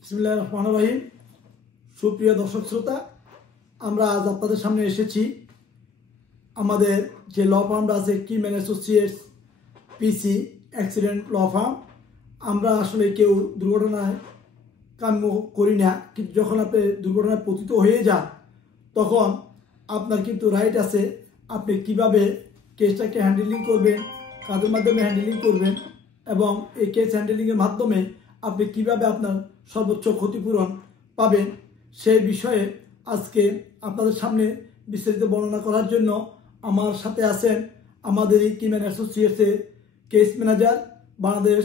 বিসমিল্লাহির রহমানির রহিম। সুপ্রিয় দর্শক শ্রোতা, আমরা আজ আপনাদের সামনে এসেছি। আমাদের যে ল ফার্মটা আছে কিম্যান অ্যাসোসিয়েটস পিসি অ্যাক্সিডেন্ট ল ফার্ম। আমরা আসলে কেউ দুর্ঘটনায় কাম্য করি না, কিন্তু যখন আপনি দুর্ঘটনায় পতিত হয়ে যান তখন আপনার কিন্তু রাইট আছে আপনি কিভাবে কেসটাকে হ্যান্ডেলিং করবেন, কাদের মাধ্যমে হ্যান্ডেলিং করবেন এবং এই কেস হ্যান্ডেলিংয়ের মাধ্যমে আপনি কিভাবে আপনার সর্বোচ্চ ক্ষতিপূরণ পাবেন সেই বিষয়ে আজকে আপনাদের সামনে বিস্তারিত বর্ণনা করার জন্য আমার সাথে আছেন আমাদের এই কিম্যান অ্যাসোসিয়েটসের কেস ম্যানেজার, বাংলাদেশ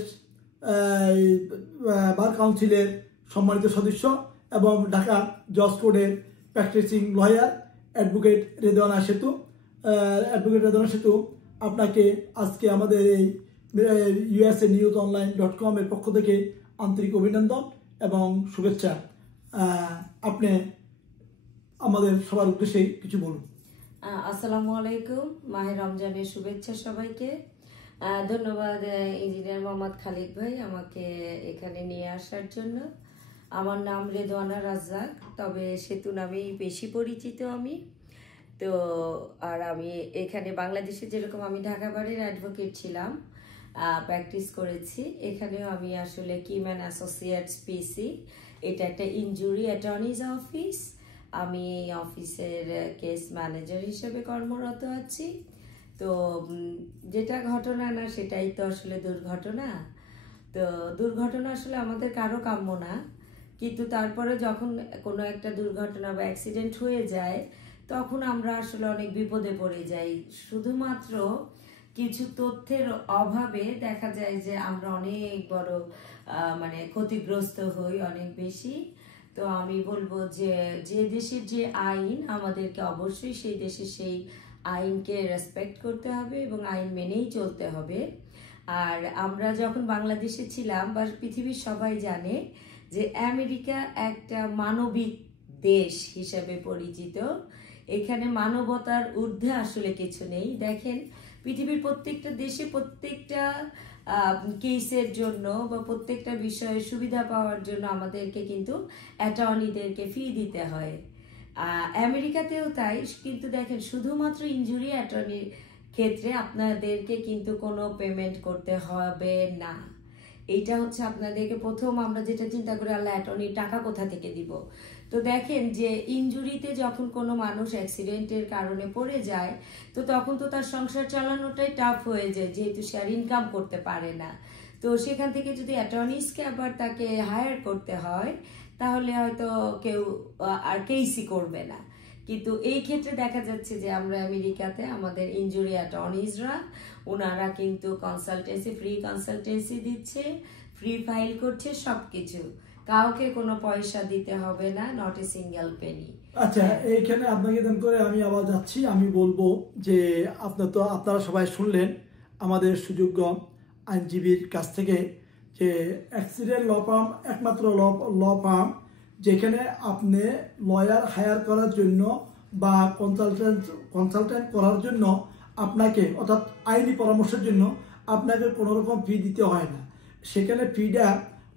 বার কাউন্সিলের সম্মানিত সদস্য এবং ঢাকা জজ কোর্টের প্র্যাকটিসিং লয়ার অ্যাডভোকেট রেদওয়ানা সেতু। আপনাকে আজকে আমাদের এই usanews.online.com এর পক্ষ থেকে আন্তরিক অভিনন্দন এবং শুভেচ্ছা। আপনি আমাদের সবার উদ্দেশ্যে কিছু বলুন। আসসালামু আলাইকুম, মাহে রমজানের শুভেচ্ছা সবাইকে। ধন্যবাদ ইঞ্জিনিয়ার মোহাম্মদ খালিদ ভাই আমাকে এখানে নিয়ে আসার জন্য। আমার নাম রেদওয়ানা রাজ্জাক, তবে সেতু নামেই বেশি পরিচিত আমি। তো আর আমি এখানে বাংলাদেশে যেরকম আমি ঢাকা বারের অ্যাডভোকেট ছিলাম, প্র্যাকটিস করেছি, এখানেও আমি আসলে কিম্যান অ্যাসোসিয়েটস পিসি, এটা একটা ইনজুরি অ্যাটর্নিজ অফিস। আমি এই অফিসের কেস ম্যানেজার হিসেবে কর্মরত আছি। তো যেটা ঘটনা না সেটাই তো আসলে দুর্ঘটনা। তো দুর্ঘটনা আসলে আমাদের কারো কাম্য না, কিন্তু তারপরে যখন কোনো একটা দুর্ঘটনা বা অ্যাক্সিডেন্ট হয়ে যায় তখন আমরা আসলে অনেক বিপদে পড়ে যাই। শুধুমাত্র কিছু তথ্যের অভাবে দেখা যায় যে আমরা অনেক বড় ক্ষতিগ্রস্ত হই অনেক বেশি। তো আমি বলবো যে যে দেশের যে আইন, আমাদেরকে অবশ্যই সেই দেশের সেই আইনকে রেসপেক্ট করতে হবে এবং আইন মেনেই চলতে হবে। আর আমরা যখন বাংলাদেশে ছিলাম, বা পৃথিবীর সবাই জানে যে আমেরিকা একটা মানবিক দেশ হিসেবে পরিচিত। এখানে মানবতার ঊর্ধ্বে আসলে কিছু নেই। দেখেন, পৃথিবীর প্রত্যেকটা দেশে প্রত্যেকটা কেসের জন্য বা প্রত্যেকটা বিষয়ে সুবিধা পাওয়ার জন্য আমাদেরকে কিন্তু অ্যাটর্নিদেরকে ফি দিতে হয়। আমেরিকাতেও তাই, কিন্তু দেখেন শুধুমাত্র ইনজুরি অ্যাটর্নির ক্ষেত্রে আপনাদেরকে কিন্তু কোনো পেমেন্ট করতে হবে না। এইটা হচ্ছে আপনাদেরকে প্রথম আমরা যেটা চিন্তা করি, আল্লাহ অ্যাটর্নির টাকা কোথা থেকে দিব। তো দেখেন যে ইনজুরিতে যখন কোনো মানুষ অ্যাক্সিডেন্টের কারণে পড়ে যায়, তো তখন তো তার সংসার চালানোটাই টাফ হয়ে যায়, যেহেতু সে আর ইনকাম করতে পারে না। তো সেখান থেকে যদি অ্যাটর্নিসকে আবার তাকে হায়ার করতে হয়, তাহলে হয়তো কেউ আর কেসই করবে না। কিন্তু এই ক্ষেত্রে দেখা যাচ্ছে যে আমরা আমেরিকাতে আমাদের ইনজুরি অ্যাটর্নিজরা, ওনারা কিন্তু কনসালটেন্সি, ফ্রি কনসালটেন্সি দিচ্ছে, ফ্রি ফাইল করছে, সবকিছু, কাউকে কোনো পয়সা দিতে হবে না, নট এ সিঙ্গেল পেনি। আচ্ছা, এইখানে আপনাকে দেন করে আমি আবার যাচ্ছি। আমি বলবো যে আপনারা সবাই শুনলেন আমাদের সুযোগ্য আইনজীবীর কাছ থেকে যে অ্যাক্সিডেন্ট ল ফার্ম একমাত্র ল ফার্ম যেখানে আপনি লয়ার হায়ার করার জন্য বা কনসালটেন্ট করার জন্য আপনাকে, অর্থাৎ আইনি পরামর্শের জন্য আপনাকে কোনো রকম ফি দিতে হয় না। সেখানে ফিটা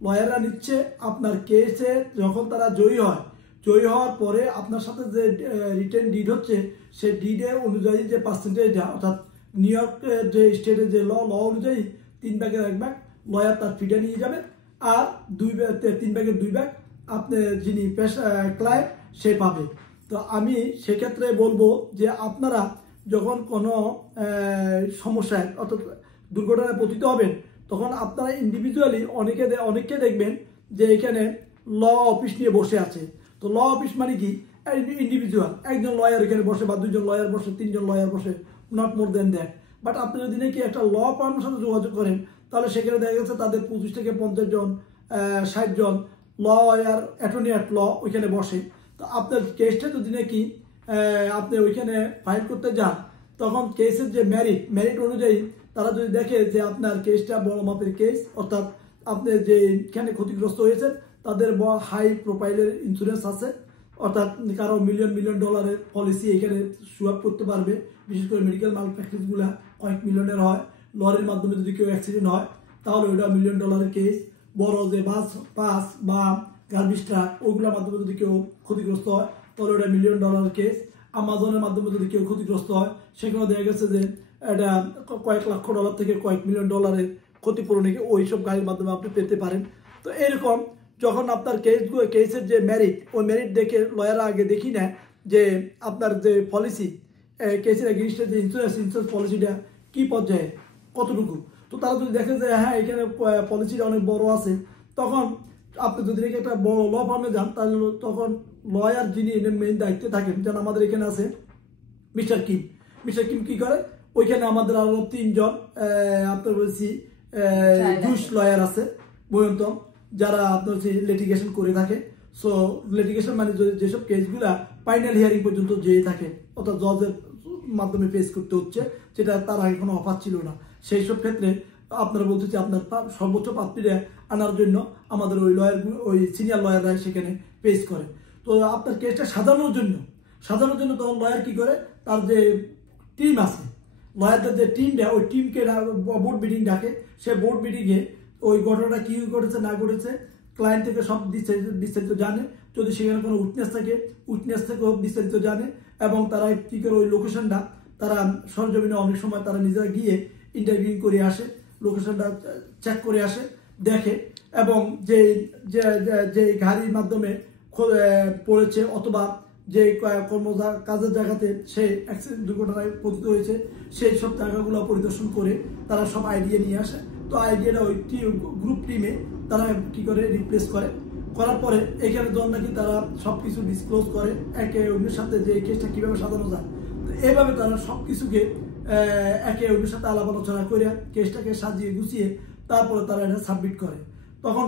লয়াররা নিচ্ছে আপনার কেসে। যখন তারা জয়ী হওয়ার পরে আপনার সাথে যে রিটেন ডিড হচ্ছে, সেই ডিডের অনুযায়ী যে পার্সেন্টেজটা, অর্থাৎ নিউ ইয়র্কের যে স্টেটের যে ল অনুযায়ী 3 ভাগের 1 ভাগ লয়ার তার ফিটা নিয়ে যাবে, আর 3 ভাগের 2 ভাগ আপনি যিনি ক্লায়েন্ট সে পাবে। তো আমি সেক্ষেত্রে বলবো যে আপনারা যখন কোনো সমস্যায় অর্থাৎ দুর্ঘটনায় পতিত হবেন, তখন আপনারা ইন্ডিভিজুয়ালি অনেককে দেখবেন যে এখানে ল অফিস নিয়ে বসে আছে। তো ল অফিস মানে কি, ইন্ডিভিজুয়াল একজন লয়ার এখানে বসে বা 2জন লয়ার বসে, 3জন লয়ার বসে, not more than that. But আপনি যদি নাকি একটা ল ফার্মের সাথে যোগাযোগ করেন, তাহলে সেখানে দেখা যাচ্ছে তাদের 25 থেকে 50 জন 60 জন লয়ার, অ্যাটর্নি অ্যাট ল ওইখানে বসে। তো আপনার কেসটা যদি নাকি আপনি ওইখানে ফাইল করতে যান, তখন কেসের যে মেরিট অনুযায়ী তারা যদি দেখে যে আপনার কেসটা বড় মাপের কেস, অর্থাৎ আপনি যে এখানে ক্ষতিগ্রস্ত হয়েছেন তাদের হাই প্রোফাইলের ইন্স্যুরেন্স আছে, অর্থাৎ কারো মিলিয়ন ডলারের পলিসি এখানে সুয়াপ করতে পারবে। বিশেষ করে মেডিকেল মাল প্র্যাকটিসগুলো কয়েক মিলিয়নের হয়। লরির মাধ্যমে যদি কেউ অ্যাক্সিডেন্ট হয় তাহলে ওইটা $1 মিলিয়ন কেস। বড় যে বাস বা গার্বিস্ট্রা, ওইগুলোর মাধ্যমে যদি কেউ ক্ষতিগ্রস্ত হয় তাহলে ওটা $1 মিলিয়ন কেস। আমাজনের মাধ্যমে যদি কেউ ক্ষতিগ্রস্ত হয় সেখানে দেখা গেছে যে এটা কয়েক লক্ষ ডলার থেকে কয়েক $1 মিলিয়ন ক্ষতিপূরণ ওইসব গাড়ির মাধ্যমে আপনি পেতে পারেন। তো এরকম যখন আপনার কেসের যে মেরিট, ওই মেরিট দেখে লয়াররা আগে দেখি না যে আপনার যে পলিসি, কেসের এগেইনস্টে যে ইন্স্যুরেন্স পলিসিটা কী পর্যায়ে কতটুকু। তো তারা যদি দেখে যে হ্যাঁ এখানে পলিসিটা অনেক বড় আছে, তখন আপনি যদি একটা বড় ল ফার্মে যান তাহলে তখন লয়ার যিনি মেইন দায়িত্বে থাকেন, যেন আমাদের এখানে আছে মিস্টার কিম। মিস্টার কিম কি করে, ওইখানে আমাদের আরো 3 জন আপনার বলছি জুস লয়ার আছে বয়ন্তম, যারা আপনার হচ্ছে লিটিগেশন করে থাকে। সো লিটিগেশন মানে যেসব কেসগুলা ফাইনাল হিয়ারিং পর্যন্ত যেয়ে থাকে, অর্থাৎ জজের মাধ্যমে ফেস করতে হচ্ছে, যেটা তার আগে কোনো অফার ছিল না, সেই সব ক্ষেত্রে আপনারা বলতেছি আপনার সর্বোচ্চ প্রাপ্তিটা আনার জন্য আমাদের ওই সিনিয়র লয়াররা সেখানে পেশ করে। তো আপনার কেসটা সাজানোর জন্য তখন লয়ার কি করে, তার যে টিম আছে, লয়ারদের যে টিমটা, ওই টিমকে বোর্ড মিটিং ডাকে। সে বোর্ড মিটিংয়ে ওই ঘটনাটা কি ঘটেছে না ঘটেছে ক্লায়েন্ট থেকে সব বিস্তারিত জানে। যদি সেখানে কোনো উইটনেস থাকে, উইটনেস থেকেও বিস্তারিত জানে। এবং তারা কি করে ওই লোকেশনটা তারা সরজমিনে অনেক সময় তারা নিজেরা গিয়ে ইন্টারভিউ করে আসে, লোকেশনটা চেক করে আসে, দেখে। এবং যে গাড়ির মাধ্যমে পড়েছে অথবা যে কাজের জায়গাতে সে অ্যাক্সিডেন্ট দুর্ঘটনায় পতিত হয়েছে সেই সব জায়গাগুলো পরিদর্শন করে তারা সব আইডিয়া নিয়ে আসে। তো আইডিয়াটা ওই গ্রুপ টিমে তারা কি করে রিপ্লেস করার পরে এখানে যখন নাকি তারা সবকিছু ডিসক্লোজ করে একে অন্যের সাথে যে এই কেসটা কিভাবে সাজানো যায়, তো এইভাবে তারা সবকিছুকে একে অন্যের সাথে আলাপ আলোচনা করে কেসটাকে সাজিয়ে গুছিয়ে তারপরে তারা এটা সাবমিট করে। তখন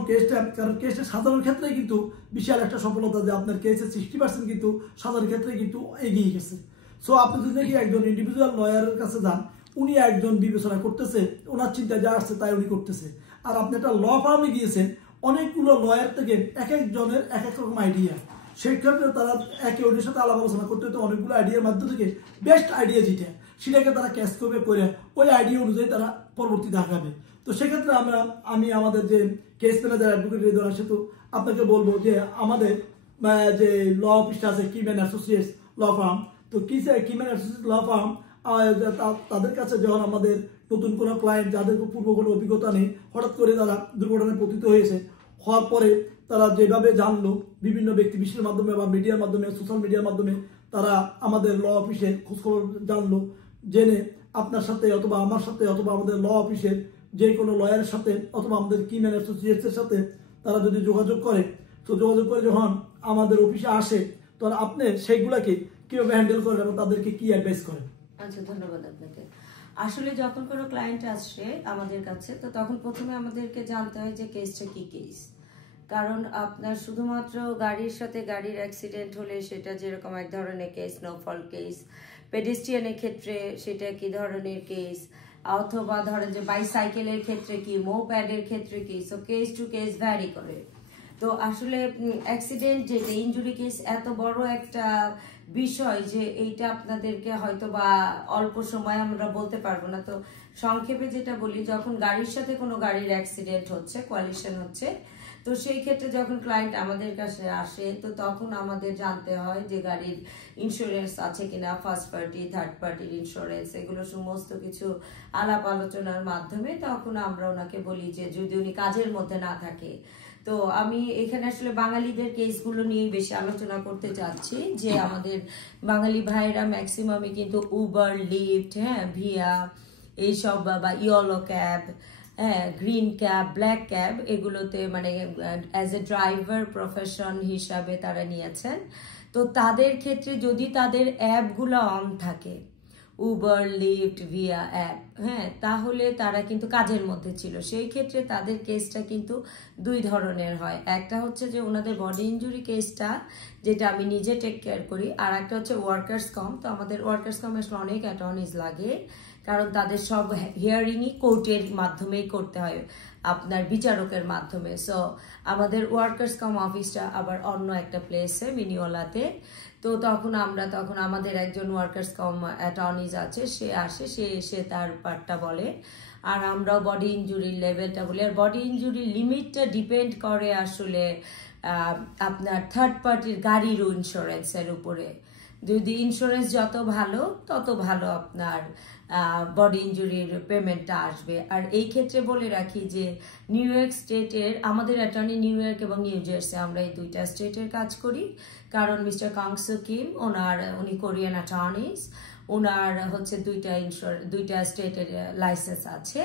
কারণ কেসটা সাজানোর ক্ষেত্রে কিন্তু বিশাল একটা সফলতা যে আপনার কেসের 60% কিন্তু সাজানোর ক্ষেত্রে কিন্তু এগিয়ে গেছে। সো আপনি যদি নাকি একজন ইন্ডিভিজুয়াল লয়ারের কাছে যান, উনি একজন বিবেচনা করতেছে, ওনার চিন্তায় যা আসছে তাই উনি করতেছে। আর আপনি একটা ল ফার্মে গিয়েছেন, অনেকগুলো লয়ার থেকে এক একজনের এক এক রকম আইডিয়া, সেই ক্ষেত্রে তারা একে অন্যের সাথে আলাপ আলোচনা করতে হতে অনেকগুলো আইডিয়ার মাধ্যমে থেকে বেস্ট আইডিয়া যেটা সেটাকে তারা ক্যাচ করবে করে ওই আইডিয়া অনুযায়ী তারা পরবর্তীতে আগাবে। তো সেক্ষেত্রে আমি আমাদের যে কেস ম্যানেজার অ্যাডভোকেট রেদওয়ান সেতু আপনাকে বলবো যে আমাদের যে ল অফিসটা আছে Kim and associates law firm, তো Kim and associates law firm তাদের কাছে যখন আমাদের নতুন কোনো ক্লায়েন্ট যাদের পূর্ব কোনো অভিজ্ঞতা নেই, হঠাৎ করে তারা দুর্ঘটনায় পতিত হওয়ার পরে তারা যেভাবে জানলো বিভিন্ন ব্যক্তি বিশেষের মাধ্যমে বা মিডিয়ার মাধ্যমে, সোশ্যাল মিডিয়ার মাধ্যমে তারা আমাদের ল অফিসে খোঁজখবর জানলো, জেনে আপনার সাথে অথবা আমার সাথে অথবা আমাদের ল অফিসের যে কোনো লয়ারের সাথে অথবা আমাদের কিম অ্যান্ড অ্যাসোসিয়েটসের সাথে তারা যদি যোগাযোগ করে, তো যোগাযোগ করে যখন আমাদের অফিসে আসে তখন আপনি সেইগুলাকে কিভাবে হ্যান্ডেল করেন এবং তাদেরকে কি অ্যাডভাইস করেন? আচ্ছা, ধন্যবাদ আপনাকে। আসলে যখন কোনো ক্লায়েন্ট আসে আমাদের কাছে, তো তখন প্রথমে আমাদেরকে জানতে হয় যে কেসটা কি কেস। কারণ আপনার শুধুমাত্র গাড়ির সাথে গাড়ির অ্যাক্সিডেন্ট হলে সেটা যেরকম এক ধরনের কেস, নো ফল্ট কেস, পেডেস্ট্রিয়ানের ক্ষেত্রে সেটা কি ধরনের কেস, অথবা ধরেন যে বাইসাইকেলের ক্ষেত্রে কি, মোপ্যাডের ক্ষেত্রে কি, so case to case vary করে। তো আসলে অ্যাক্সিডেন্ট যেটা ইনজুরি কেস এত বড় একটা বিষয় যে এইটা আপনাদেরকে হয়তো বা অল্প সময় আমরা বলতে পারবো না। তো সংক্ষেপে যেটা বলি, যখন গাড়ির সাথে কোনো গাড়ির অ্যাক্সিডেন্ট হচ্ছে, কোয়ালিশন হচ্ছে, তো সেই ক্ষেত্রে যখন ক্লায়েন্ট আমাদের কাছে আসে তো তখন আমাদের জানতে হয় যে গাড়ির ইন্স্যুরেন্স আছে কিনা, ফার্স্ট পার্টি থার্ড পার্টির ইন্স্যুরেন্স, এগুলো সমস্ত কিছু আলাপ আলোচনার মাধ্যমে তখন আমরা ওনাকে বলি যে যদি উনি কাজের মধ্যে না থাকে। তো আমি এখানে আসলে বাঙালিদের কেসগুলো নিয়ে বেশি আলোচনা করতে চাচ্ছি যে আমাদের বাঙালি ভাইরা ম্যাক্সিমামই কিন্তু উবার, লিফট, হ্যাঁ, ভিয়া, এইসব বা ইয়েলো ক্যাব, হ্যাঁ, গ্রিন ক্যাব, ব্ল্যাক ক্যাব, এগুলোতে মানে অ্যাজ এ ড্রাইভার প্রফেশন হিসাবে তারা নিয়েছেন। তো তাদের ক্ষেত্রে যদি তাদের অ্যাপগুলো অন থাকে, উবার, লিফট, ভিয়া অ্যাপ, হ্যাঁ, তাহলে তারা কিন্তু কাজের মধ্যে ছিল। সেই ক্ষেত্রে তাদের কেসটা কিন্তু দুই ধরনের হয়। একটা হচ্ছে যে ওনাদের বডি ইনজুরি কেসটা, যেটা আমি নিজে টেক কেয়ার করি, আর একটা হচ্ছে ওয়ার্কার্স কম। তো আমাদের ওয়ার্কার্স কম আসলে অনেক অ্যাটর্নিজ লাগে, কারণ তাদের সব হিয়ারিংই কোর্টের মাধ্যমেই করতে হয়, আপনার বিচারকের মাধ্যমে। সো আমাদের ওয়ার্কার্স কম অফিসটা আবার অন্য একটা প্লেসে, মিনিওয়ালাতে। তো তখন আমাদের একজন ওয়ার্কার্স কম অ্যাটর্নিজ আছে, সে আসে, সে এসে তার পার্টটা বলে। আর আমরাও বডি ইনজুরির লেভেলটা বলি। আর বডি ইনজুরির লিমিটটা ডিপেন্ড করে আসলে আপনার থার্ড পার্টির গাড়ির ইন্স্যুরেন্সের উপরে। যদি ইন্স্যুরেন্স যত ভালো তত ভালো আপনার বডি ইনজুরির পেমেন্টটা আসবে। আর এই ক্ষেত্রে বলে রাখি যে নিউ ইয়র্ক স্টেটের আমাদের অ্যাটর্নি নিউ ইয়র্ক এবং নিউ জার্সি, আমরা এই দুইটা স্টেটের কাজ করি। কারণ মিস্টার কাংসু কিম উনি কোরিয়ান অ্যাটর্নিস, ওনার হচ্ছে দুইটা স্টেটের লাইসেন্স আছে,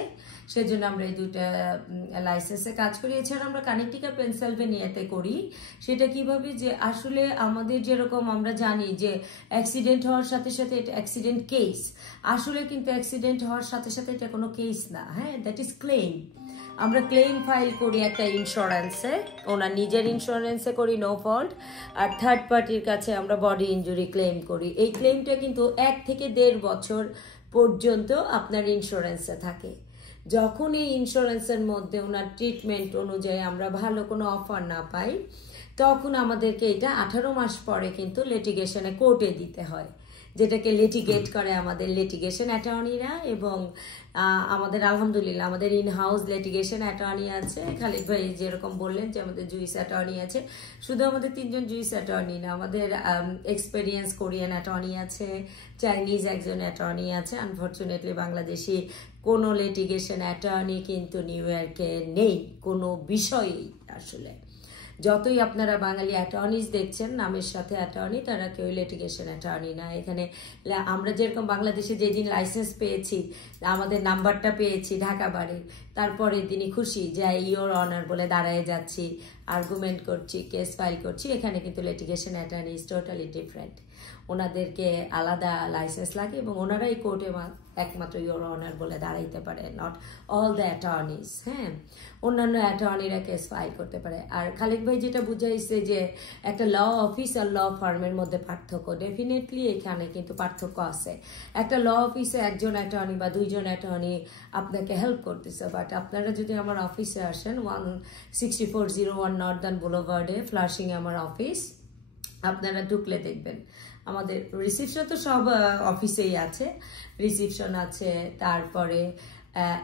সেজন্য আমরা এই দুইটা লাইসেন্সে কাজ করি। এছাড়া আমরা কানেকটিকাট পেনসিলভেনিয়াতে করি। সেটা কিভাবে যে আসলে আমাদের যেরকম আমরা জানি যে অ্যাক্সিডেন্ট হওয়ার সাথে সাথে এটা অ্যাক্সিডেন্ট কেস, আসলে কিন্তু অ্যাক্সিডেন্ট হওয়ার সাথে সাথে এটা কোনো কেস না, হ্যাঁ, দ্যাট ইজ ক্লেম। আমরা ক্লেম ফাইল করি একটা ইন্স্যুরেন্সে, ওনার নিজের ইন্স্যুরেন্সে করি নো ফল্ট, আর থার্ড পার্টির কাছে আমরা বডি ইনজুরি ক্লেম করি। এই ক্লেমটা কিন্তু 1 থেকে 1.5 বছর পর্যন্ত আপনার ইন্স্যুরেন্সে থাকে। যখন এই ইন্স্যুরেন্সের মধ্যে ওনার ট্রিটমেন্ট অনুযায়ী আমরা ভালো কোনো অফার না পাই, তখন আমাদেরকে এটা 18 মাস পরে কিন্তু লিটিগেশনে কোর্টে দিতে হয়, যেটাকে লিটিগেট করে আমাদের লিটিগেশন অ্যাটর্নিরা। এবং আমাদের আলহামদুলিল্লাহ আমাদের ইন হাউস লিটিগেশন অ্যাটর্নি আছে। খালিদ ভাই যেরকম বললেন যে আমাদের জুইস অ্যাটর্নি আছে, শুধু আমাদের 3 জন জুইস অ্যাটর্নি না, আমাদের এক্সপেরিয়েন্স কোরিয়ান অ্যাটর্নি আছে, চাইনিজ একজন অ্যাটর্নি আছে। আনফর্চুনেটলি বাংলাদেশি কোনো লিটিগেশন অ্যাটর্নি কিন্তু নিউ ইয়র্কে নেই কোনো বিষয়েই। আসলে যতই আপনারা বাঙালি অ্যাটর্নিস দেখছেন নামের সাথে অ্যাটর্নি, তারা কেউ লিটিগেশন অ্যাটর্নি না। এখানে আমরা যেরকম বাংলাদেশে যেদিন লাইসেন্স পেয়েছি, আমাদের নাম্বারটা পেয়েছি ঢাকা বাড়ির, তারপরে দিনই খুশি যে ইওর অনার বলে দাঁড়ায় যাচ্ছি, আর্গুমেন্ট করছি, কেস ফাইল করছি। এখানে কিন্তু litigation attorney is totally different. ওনাদেরকে আলাদা লাইসেন্স লাগে এবং ওনারাই কোর্টে একমাত্র ইওর অনার বলে দাঁড়াইতে পারে, নট অল দ্য অ্যাটর্নিস। হ্যাঁ, অন্যান্য অ্যাটর্নিরা কেস ফাইল করতে পারে। আর খালিদ ভাই যেটা বুঝাইছে যে একটা ল অফিস আর ল ফার্মের মধ্যে পার্থক্য, ডেফিনেটলি এখানে কিন্তু পার্থক্য আছে। একটা ল অফিসে একজন অ্যাটর্নি বা 2 জন অ্যাটর্নি আপনাকে হেল্প করতেছে, বাট আপনারা যদি আমার অফিসে আসেন 16401 নর্দার্ন বুলেভার্ডে ফ্লাশিং আমার অফিস, আপনারা ঢুকলে দেখবেন আমাদের রিসিপশন তো সব অফিসেই আছে, রিসিপশন আছে, তারপরে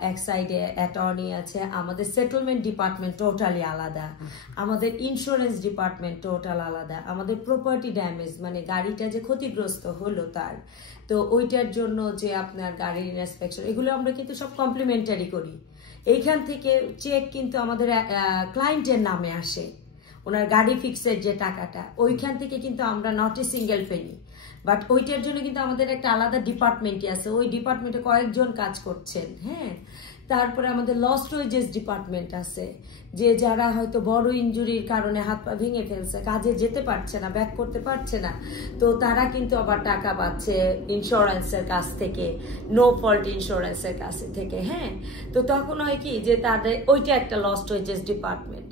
এক সাইডে অ্যাটর্নি আছে, আমাদের সেটেলমেন্ট ডিপার্টমেন্ট টোটালি আলাদা, আমাদের ইন্স্যুরেন্স ডিপার্টমেন্ট টোটাল আলাদা, আমাদের প্রপার্টি ড্যামেজ মানে গাড়িটা যে ক্ষতিগ্রস্ত হলো তার, তো ওইটার জন্য যে আপনার গাড়ির ইন্সপেকশন, এগুলো আমরা কিন্তু সব কমপ্লিমেন্টারি করি। এইখান থেকে চেক কিন্তু আমাদের ক্লায়েন্টের নামে আসে, ওনার গাড়ি ফিক্সের যে টাকাটা, ওইখান থেকে কিন্তু আমরা not a single Penney, but ওইটার জন্য কিন্তু আমাদের একটা আলাদা ডিপার্টমেন্টই আছে, ওই ডিপার্টমেন্টে কয়েকজন কাজ করছেন। হ্যাঁ, তারপরে আমাদের লস্ট ওয়েজেস ডিপার্টমেন্ট আছে, যে যারা হয়তো বড় ইনজুরির কারণে হাত পা ভেঙে ফেলছে, কাজে যেতে পারছে না, ব্যাক করতে পারছে না, তো তারা কিন্তু আবার টাকা পাচ্ছে ইন্স্যুরেন্সের কাছ থেকে, নো ফল্ট ইন্স্যুরেন্সের কাছ থেকে। হ্যাঁ, তো তখন হয় কি যে তাদের ওইটা একটা লস্ট ওয়েজেস ডিপার্টমেন্ট।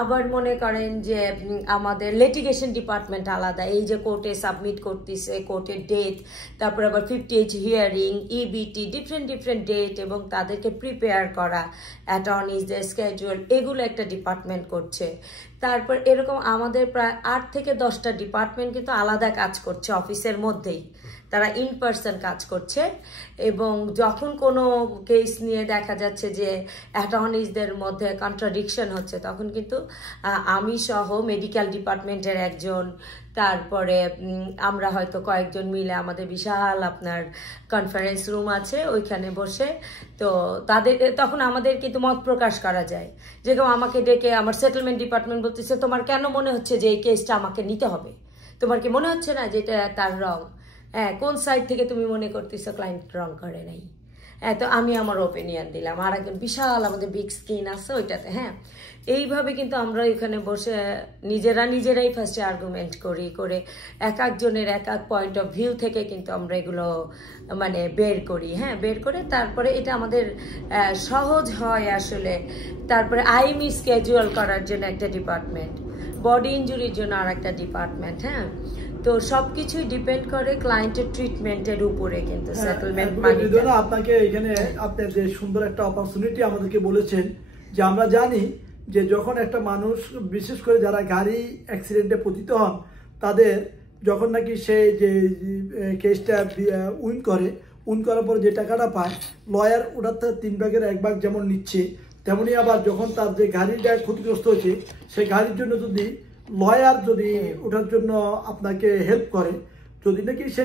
আবার মনে করেন যে আমাদের লিটিগেশন ডিপার্টমেন্ট আলাদা, এই যে কোর্টে সাবমিট করতেছে, কোর্টের ডেট, তারপর আবার 50H hearing, EBIT, different date, এবং তাদেরকে প্রিপেয়ার করা, অ্যাটর্নিজদের স্কেজুয়াল, এগুলো একটা ডিপার্টমেন্ট করছে। তারপর এরকম আমাদের প্রায় 8 থেকে 10টা ডিপার্টমেন্ট কিন্তু আলাদা কাজ করছে অফিসের মধ্যেই, তারা ইন পার্সন কাজ করছে। এবং যখন কোনো কেস নিয়ে দেখা যাচ্ছে যে অ্যাটর্নিজদের মধ্যে কন্ট্রাডিকশন হচ্ছে, তখন কিন্তু আমি সহ মেডিকেল ডিপার্টমেন্টের একজন, তারপরে আমরা হয়তো কয়েকজন মিলে, আমাদের বিশাল আপনার কনফারেন্স রুম আছে, ওইখানে বসে তো তাদের তখন আমাদের কিন্তু মত প্রকাশ করা যায়। যেরকম আমাকে ডেকে আমার সেটেলমেন্ট ডিপার্টমেন্ট বলতেছে, তোমার কেন মনে হচ্ছে যে এই কেসটা আমাকে নিতে হবে, তোমার কি মনে হচ্ছে না যে এটা তার রং? হ্যাঁ, কোন সাইড থেকে তুমি মনে করতেছো ক্লায়েন্ট রং করে নাই? হ্যাঁ, তো আমি আমার ওপিনিয়ন দিলাম, আর একজন বিশাল আমাদের বিগ স্ক্রিন আছে ওইটাতে। হ্যাঁ, এইভাবে কিন্তু আমরা এখানে বসে নিজেরাই ফার্স্টে আর্গুমেন্ট করে এক একজনের এক এক পয়েন্ট অফ ভিউ থেকে কিন্তু আমরা এগুলো মানে বের করি। হ্যাঁ, বের করে তারপরে এটা আমাদের সহজ হয় আসলে। তারপরে আইমি স্কেজুয়াল করার জন্য একটা ডিপার্টমেন্ট, বডি ইনজুরির জন্য আর একটা ডিপার্টমেন্ট। হ্যাঁ, তো সবকিছুই ডিপেন্ড করে ক্লায়েন্টের ট্রিটমেন্টের উপরে কিন্তু সেটেলমেন্ট মানি। আপনাকে এখানে আপনি যে সুন্দর একটা অপরচুনিটি আমাদেরকে বলেছেন, যে আমরা জানি যে যখন একটা মানুষ, বিশেষ করে যারা গাড়ি অ্যাক্সিডেন্টে পতিত হন, তাদের যখন নাকি সে যে কেসটা উইন করে, উইন করার পরে যে টাকাটা পায় লয়ার ওটার থেকে 3/1 যেমন নিচ্ছে, তেমনি আবার যখন তার যে গাড়িটা ক্ষতিগ্রস্ত হয়েছে সেই গাড়ির জন্য যদি লয়ার যদি ওটার জন্য আপনাকে হেল্প করে, যদি নাকি সে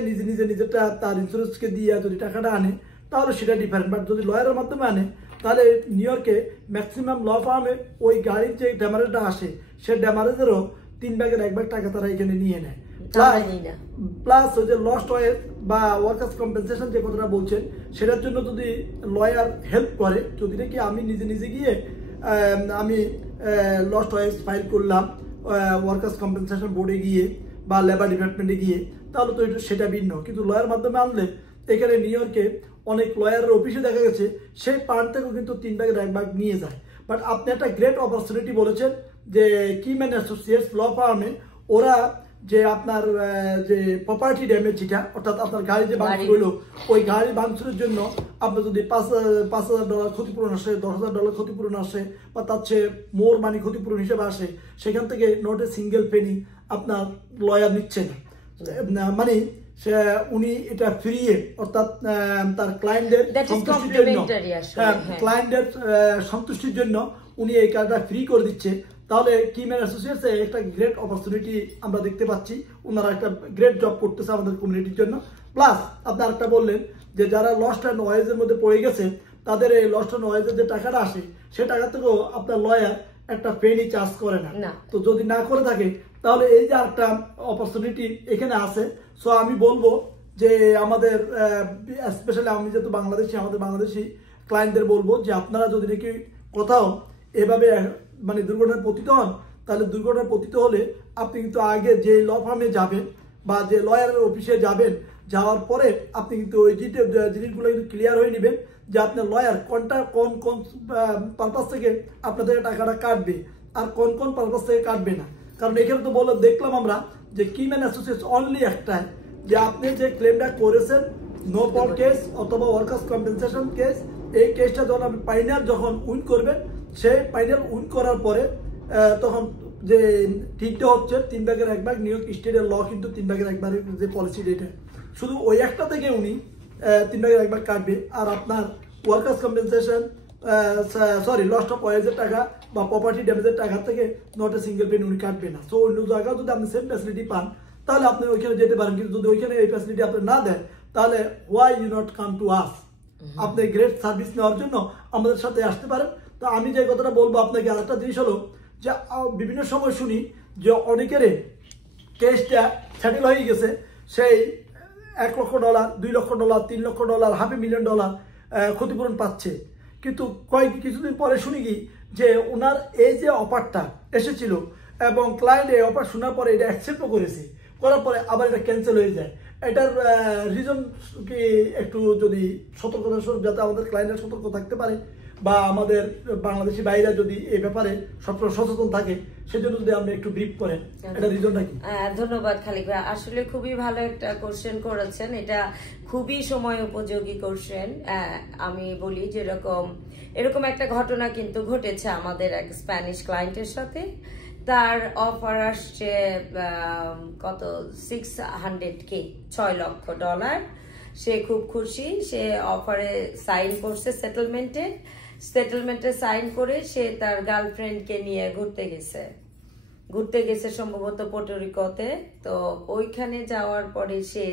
নিজেরটা তার ইন্স্যুরেন্সকে দিয়ে যদি টাকাটা আনে তাহলে সেটা ডিফারেন্ট। বাট যদি লয়ারের মাধ্যমে আনে তাহলে নিউ ইয়র্কে ম্যাক্সিমাম ল ফার্মে ওই গাড়ির যে ড্যামারেজটা আসে সে ড্যামারেজেরও 3/1 টাকা তারা এখানে নিয়ে নেয়। প্লাস ওই যে লস্ট ওয়েজ বা ওয়ার্কার্স কম্পেনসেশন যে কথাটা বলছেন সেটার জন্য যদি লয়ার হেল্প করে, যদি নাকি আমি নিজে গিয়ে আমি লস্ট ওয়েজ ফাইল করলাম ওয়ার্কার্স কম্পেনসেশন বোর্ডে গিয়ে বা লেবার ডিপার্টমেন্টে গিয়ে, তাহলে তো সেটা ভিন্ন। কিন্তু লয়ার মাধ্যমে আনলে এখানে নিউ ইয়র্কে অনেক লয়ারের অফিসে দেখা গেছে সেই পার্ট থেকেও কিন্তু 3/1 নিয়ে যায়। বাট আপনি একটা গ্রেট অপরচুনিটি বলেছেন যে কিম্যান অ্যাসোসিয়েটস ল ফার্মে ওরা যে আপনার যে প্রপার্টি ড্যামেজ যেটা অর্থাৎ আপনার গাড়ি যে ভাঙচুর হলো ওই গাড়ি ভাঙচুরের জন্য আপনার যদি $5,000 ক্ষতিপূরণ আসে, $10,000 ক্ষতিপূরণ আসে বা তার চেয়ে মোর মানি ক্ষতিপূরণ হিসেবে আসে, সেখান থেকে নট এ সিঙ্গেল পেনি আপনার লয়ার নিচ্ছে না। মানে উনি এটা ফ্রিয়ে অর্থাৎ তার ক্লায়েন্টদের সন্তুষ্টির জন্য উনি এই কাজটা ফ্রি করে দিচ্ছে। তাহলে কিম্যান অ্যাসোসিয়েটসে একটা গ্রেট অপরচুনিটি আমরা দেখতে পাচ্ছি, ওনারা একটা গ্রেট জব করতেছে আমাদের কমিউনিটির জন্য। প্লাস আপনি আরেকটা বললেন যে যারা লস্ট অ্যান্ড ওয়াইজের মধ্যে পড়ে গেছে তাদের এই লস্ট অ্যান্ড ওয়াইজের যে টাকাটা আসে সে টাকা থেকেও আপনার লয়ার একটা পেনি চার্জ করে না। তো যদি না করে থাকে তাহলে এই যে একটা অপরচুনিটি এখানে আছে। সো আমি বলবো যে আমাদের স্পেশালি আমি যেহেতু বাংলাদেশি, আমাদের বাংলাদেশি ক্লায়েন্টদের বলবো যে আপনারা যদি নাকি কোথাও এভাবে মানে দুর্ঘটনায় পতিত হন, তাহলে দুর্ঘটনায় পতিত হলে আপনি কিন্তু আগে যে ল ফার্মে যাবেন বা যে লয়ারের অফিসে যাবেন, যাওয়ার পরে আপনি কিন্তু ওই জিনিসগুলো কিন্তু ক্লিয়ার হয়ে নেবেন যে আপনার লয়ার কোন পারপাস থেকে আপনাদের টাকাটা কাটবে আর কোন পারপাস থেকে কাটবে না। কারণ এখানে তো দেখলাম আমরা যে কিম্যান অ্যাসোসিয়েটস অনলি একটাই যে আপনি যে ক্লেমটা করেছেন নো ফল্ট কেস অথবা ওয়ার্কার্স কম্পেনসেশন কেস, এই কেসটা যখন আপনি ফাইনাল যখন উইন করবেন, সেই ফাইনাল উইন করার পরে তখন যে ঠিকটা হচ্ছে 3/1 নিউ ইয়র্ক স্টেটের ল কিন্তু 3/1 যে পলিসি এটা শুধু ওই একটা থেকে উনি 3/1 কাটবে। আর আপনার ওয়ার্কার্স কম্পেনসেশন লস্ট অফ ওয়াইজের টাকা বা প্রপার্টি ড্যামেজের টাকা থেকে নট এ সিঙ্গেল পেন উনি কাটবে না। সো অন্য জায়গায় যদি আপনি সেম ফ্যাসিলিটি পান তাহলে আপনি ওইখানে যেতে পারেন, কিন্তু যদি ওইখানে এই ফ্যাসিলিটি আপনি না দেন তাহলে why you not come to us. আপনি গ্রেট সার্ভিস নেওয়ার জন্য আমাদের সাথে আসতে পারেন। তো আমি যে কথাটা বলবো আপনাকে আরেকটা জিনিস হলো যে বিভিন্ন সময় শুনি যে অনেকের কেসটা সেটেল হয়ে গেছে, সেই $1 লক্ষ, $2 লক্ষ, $3 লক্ষ, $500,000 ক্ষতিপূরণ পাচ্ছে। কিন্তু কিছুদিন পরে শুনি কি যে ওনার এই যে অফারটা এসেছিল এবং ক্লায়েন্ট এই অফার শোনার পরে এটা অ্যাকসেপ্টও করার পরে আবার এটা ক্যান্সেল হয়ে যায়। এটার রিজন কি একটু যদি সতর্কতা যাতে আমাদের ক্লায়েন্টরা সতর্ক থাকতে পারে বা আমাদের বাংলাদেশি ভাইরা যদি এই ব্যাপারে সবসময় সচেতন থাকে, সেজন্য যদি আপনি একটু ব্রিফ করেন এটা রিজনটা কি? ধন্যবাদ খালিক ভাই, আসলে খুবই ভালো একটা কোশ্চেন করেছেন, এটা খুবই সময় উপযোগী কোশ্চেন। আমি বলি এরকম একটা ঘটনা কিন্তু ঘটেছে আমাদের এক স্প্যানিশ ক্লায়েন্টের সাথে। তার অফার আসছে কত $600K, $6 লক্ষ। সে খুব খুশি, সে অফারে সাইন করছে, সেটেলমেন্টে সাইন করে সে তার গার্লফ্রেন্ডকে নিয়ে ঘুরতে গেছে সম্ভবত পোর্টোরিকোতে। তো ওইখানে যাওয়ার পরে সে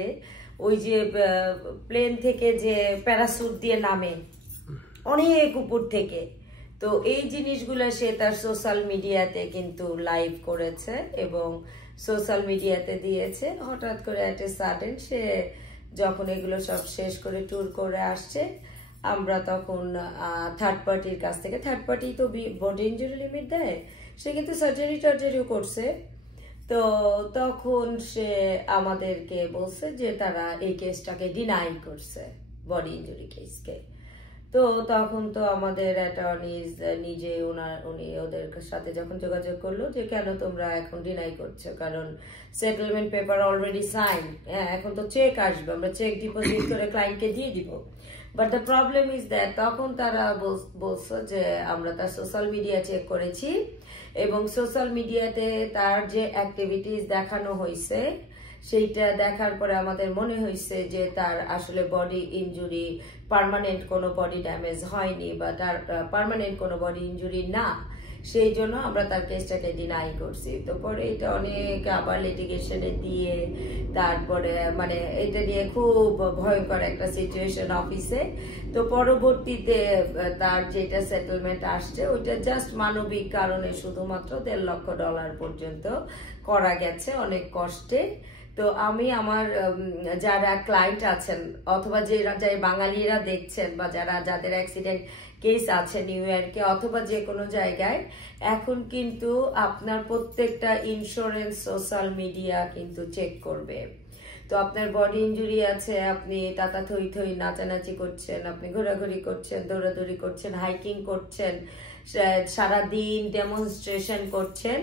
ওই যে প্লেন থেকে যে প্যারাসুট দিয়ে নামে অনেক উপর থেকে, তো এই জিনিসগুলো সে তার সোশ্যাল মিডিয়াতে কিন্তু লাইভ করেছে এবং সোশ্যাল মিডিয়াতে দিয়েছে। হঠাৎ করে এট এ সাডেন সে যখন এগুলো সব শেষ করে ট্যুর করে আসছে, আমরা তখন থার্ড পার্টির কাছ থেকে, থার্ড পার্টি তো বডি ইনজুরি লিমিট দেয়, সে কিন্তু সার্জারিও করছে। তো তখন সে আমাদেরকে বলছে যে তারা এই কেসটাকে ডিনাই করছে, বডি ইনজুরি কেসকে। তো তখন তো আমাদের অ্যাটর্নি নিজে উনি ওদের সাথে যখন যোগাযোগ করলো যে কেন তোমরা এখন ডিনাই করছো, কারণ সেটেলমেন্ট পেপার অলরেডি সাইন, এখন তো চেক আসবে, আমরা চেক ডিপোজিট করে ক্লায়েন্টকে দিয়ে দিব। But the problem is that তখন তারা বলছে যে আমরা তার সোশ্যাল মিডিয়া চেক করেছি এবং সোশ্যাল মিডিয়াতে তার যে অ্যাক্টিভিটিস দেখানো হয়েছে সেইটা দেখার পরে আমাদের মনে হয়েছে যে তার আসলে বডি ইনজুরি পার্মানেন্ট কোনো বডি ড্যামেজ হয়নি বা তার পার্মানেন্ট কোনো বডি ইনজুরি না, সেই জন্য আমরা তার কেসটাকে ডিনাই করছি। তো পরে এটা অনেক আবার লিটিগেশনে দিয়ে তারপরে মানে এটা নিয়ে খুব ভয়ঙ্কর একটা সিচুয়েশন অফিসে। তো পরবর্তীতে তার যেটা সেটেলমেন্ট আসছে ওইটা জাস্ট মানবিক কারণে শুধুমাত্র $1.5 লক্ষ পর্যন্ত করা গেছে অনেক কষ্টে। তো আমি আমার যারা ক্লায়েন্ট আছেন অথবা যে বাঙালিরা দেখছেন বা যাদের অ্যাক্সিডেন্ট কেস আছে নিউ ইয়র্কে অথবা যে কোনো জায়গায়, এখন কিন্তু আপনার প্রত্যেকটা ইন্স্যুরেন্স সোশ্যাল মিডিয়া কিন্তু চেক করবে। তো আপনার বডি ইনজুরি আছে, আপনি টাটা থই থই নাচানাচি করছেন, আপনি ঘোরাঘুরি করছেন, দৌড়াদৌড়ি করছেন, হাইকিং করছেন, সারাদিন ডেমনস্ট্রেশন করছেন,